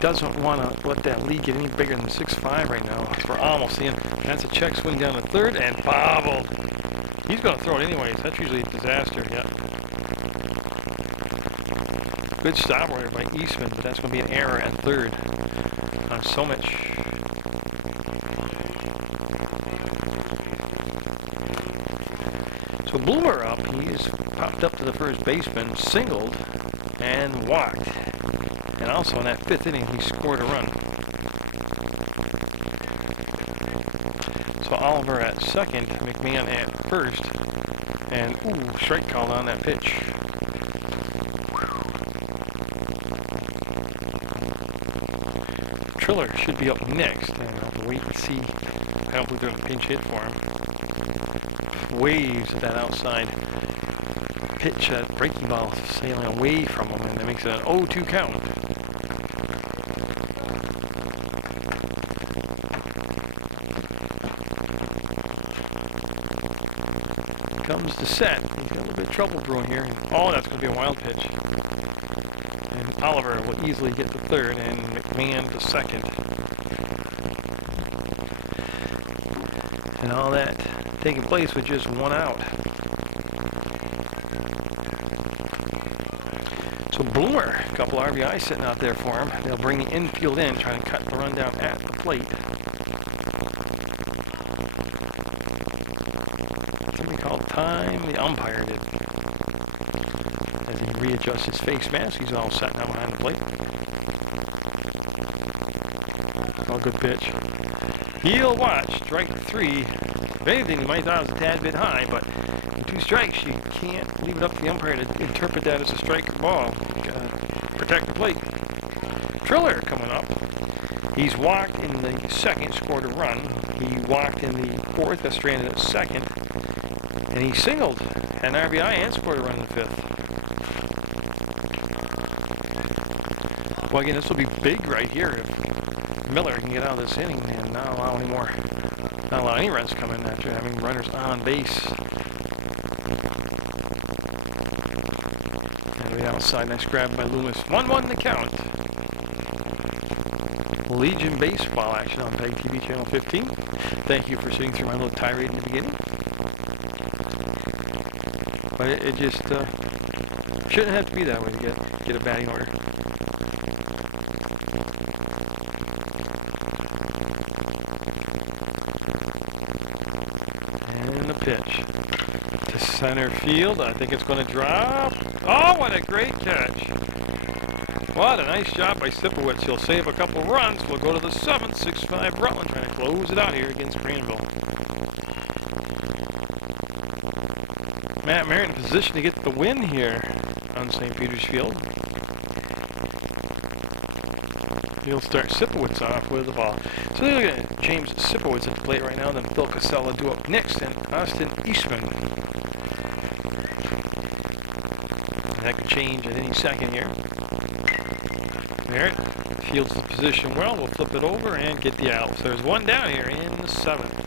Doesn't want to let that lead get any bigger than 6-5 right now. We're almost in. That's a check swing down to 3rd and bobbled. He's going to throw it anyways. That's usually a disaster. Yeah. Good stop order by Eastman, but that's going to be an error at third. So much. So Bloomer up. He's popped up to the first baseman, singled, and walked. And also in that fifth inning, he scored a run. So Oliver at second, McMahon at first, and ooh, strike called on that pitch. Triller should be up next, and I'll have to wait and see. I don't believe they're going to pinch hit for him. Waves at that outside pitch, that breaking ball sailing away from him, and that makes it an 0-2 count. Comes to set. He's got a little bit of trouble brewing here. Oh, that's going to be a wild pitch. And Oliver will easily get to third, and McMahon to second. And all that taking place with just one out. So Bloomer, a couple RBIs sitting out there for him. They'll bring the infield in, trying to cut the run down at the plate. Something called time. The umpire did. As he readjusts his face mask, he's all set now behind the plate. Oh, good pitch. He'll watch. Strike three. If anything, you might have thought it was a tad bit high, but in 2 strikes, you can't leave it up to the umpire to interpret that as a strike or ball. You gotta protect the plate. Triller coming up. He's walked in the second, scored a run. He walked in the fourth, got stranded at second. And he singled, had an RBI, and scored a run in the fifth. Well, again, this will be big right here if Miller can get out of this inning and not allow any runs coming after having runners on base. And the outside, nice grab by Loomis. 1-1 the count. Legion Baseball action on PEGTV Channel 15. Thank you for sitting through my little tirade in the beginning. But it just shouldn't have to be that way to get a batting order. And the pitch to center field. I think it's going to drop. Oh, what a great catch. What a nice job by Sipowicz. He'll save a couple runs. We'll go to the 7th, 6-5 Rutland, trying to close it out here against Granville. Matt Merritt in position to get the win here on St. Peter's Field. He'll start Sipowicz off with the ball. So look at James Sipowicz at the plate right now. Then Phil Casella due up next, and Austin Eastman. That could change at any second here. Merritt fields the position well. We'll flip it over and get the out. So there's one down here in the 7th.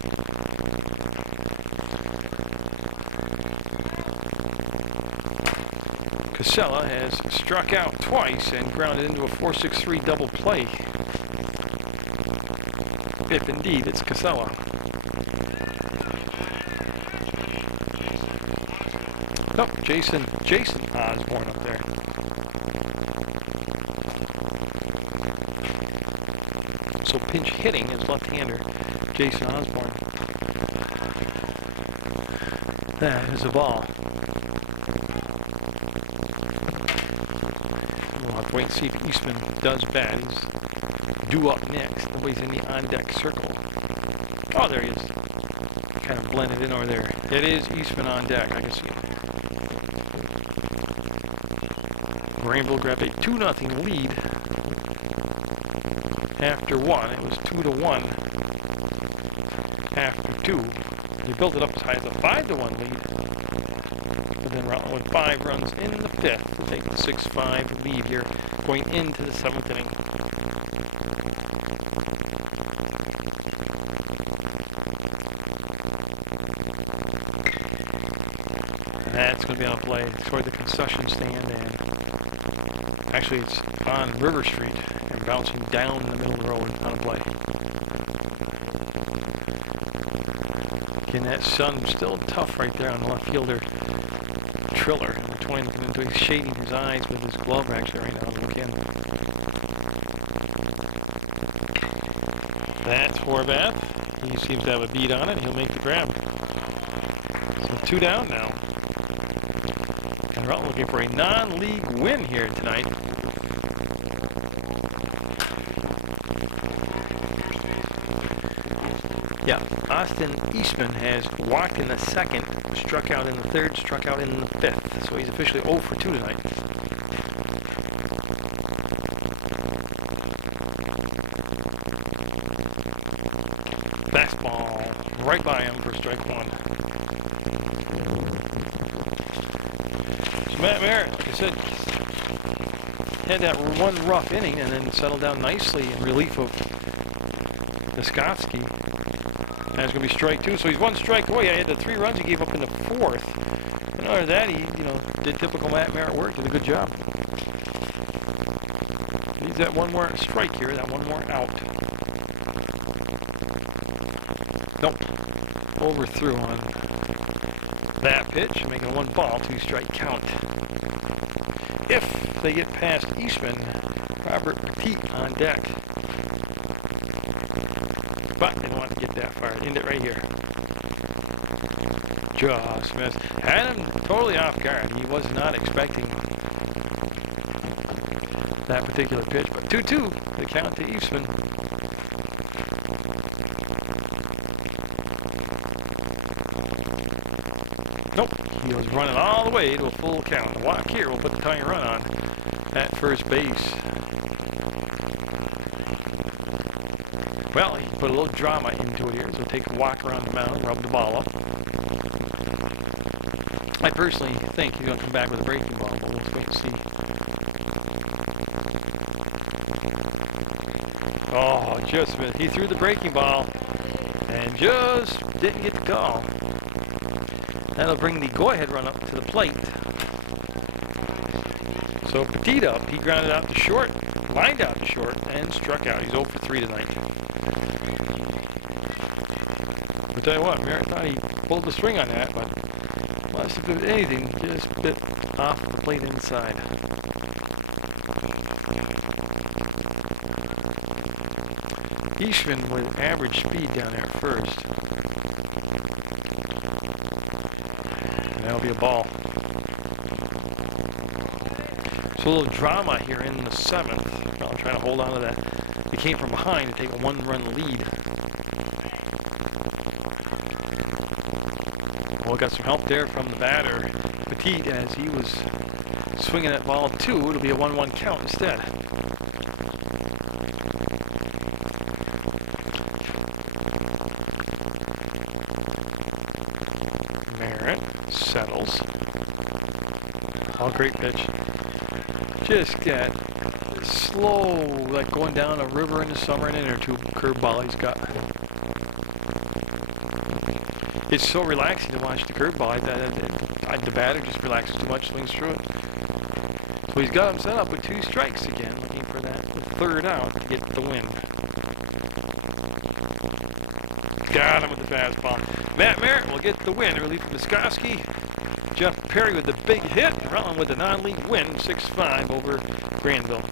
Casella has struck out twice and grounded into a 4-6-3 double play. If indeed it's Casella. Oh, Jason Osborne up there. So pinch hitting his left-hander, Jason Osborne. That is a ball. We'll have to wait and see if Eastman does bat. He's due up next. Nobody's in the on-deck circle. Oh, there he is. Kind of blended in over there. It is Eastman on deck. I can see it. Granville grabbed a 2-0 lead after 1. It was 2-1 after 2. They built it up as high as a 5-1 lead. But then Rutland with 5 runs in the 5th to take the 6-5 lead here going into the 7th inning. That's going to be on play toward the concession stand, and actually it's on River Street and bouncing down the middle of the road on a play. Again, that sun still tough right there on the left fielder. Triller. He's shading his eyes with his glove actually right now. Again. That's Horvath. He seems to have a beat on it. He'll make the grab. So 2 down now. And we're looking for a non-league win here tonight. Yeah, Austin Eastman has walked in the 2nd, struck out in the 3rd, struck out in the 5th. So he's officially 0 for 2 tonight. Fastball right by him for strike 1. So Matt Merritt, like I said, had that one rough inning and then settled down nicely in relief of Niskotsky. That's going to be strike 2, so he's 1 strike away. I had the 3 runs he gave up in the 4th. And other than that, he, did typical Matt Merritt work, did a good job. Needs that 1 more strike here, that 1 more out. Nope. Overthrew on that pitch, making a 1 ball, 2 strike count. If they get past Eastman, Robert Petit on deck. But they don't want to get that far. End it right here. Just missed. Had him totally off guard. He was not expecting that particular pitch. But 2-2, the count to Eastman. Nope. He was running all the way to a full count. The walk here will put the tying run on at first base. Well, he put a little drama into it here, so take a walk around the mound, rub the ball up. I personally think he's going to come back with a breaking ball, but we'll wait and see. Oh, just missed. He threw the breaking ball and just didn't get the call. That'll bring the go-ahead run up to the plate. So Petit up, he grounded out to short, lined out to short, and struck out. He's 0 for 3 tonight. I'll tell you what, Merritt thought he pulled the swing on that, but must have been anything, just bit off the plate inside. Eastman with average speed down there first. And that'll be a ball. So a little drama here in the 7th. Well, I'm trying to hold on to that. They came from behind to take a 1-run lead. Well, got some help there from the batter, Petit, as he was swinging that ball 2. It'll be a 1-1 count instead. Merritt settles. Oh, great pitch. Just got slow, like going down a river in the summer, an inning or 2 curveball he's got. It's so relaxing to watch the curveball. The batter just relaxes too much, swings through it. So he's got him set up with 2 strikes again, looking for that 3rd out to get the win. Got him with the fastball. Matt Merritt will get the win. Relief from Niskotsky. Jeff Perry with the big hit. Rutland with the non-league win, 6-5 over Granville.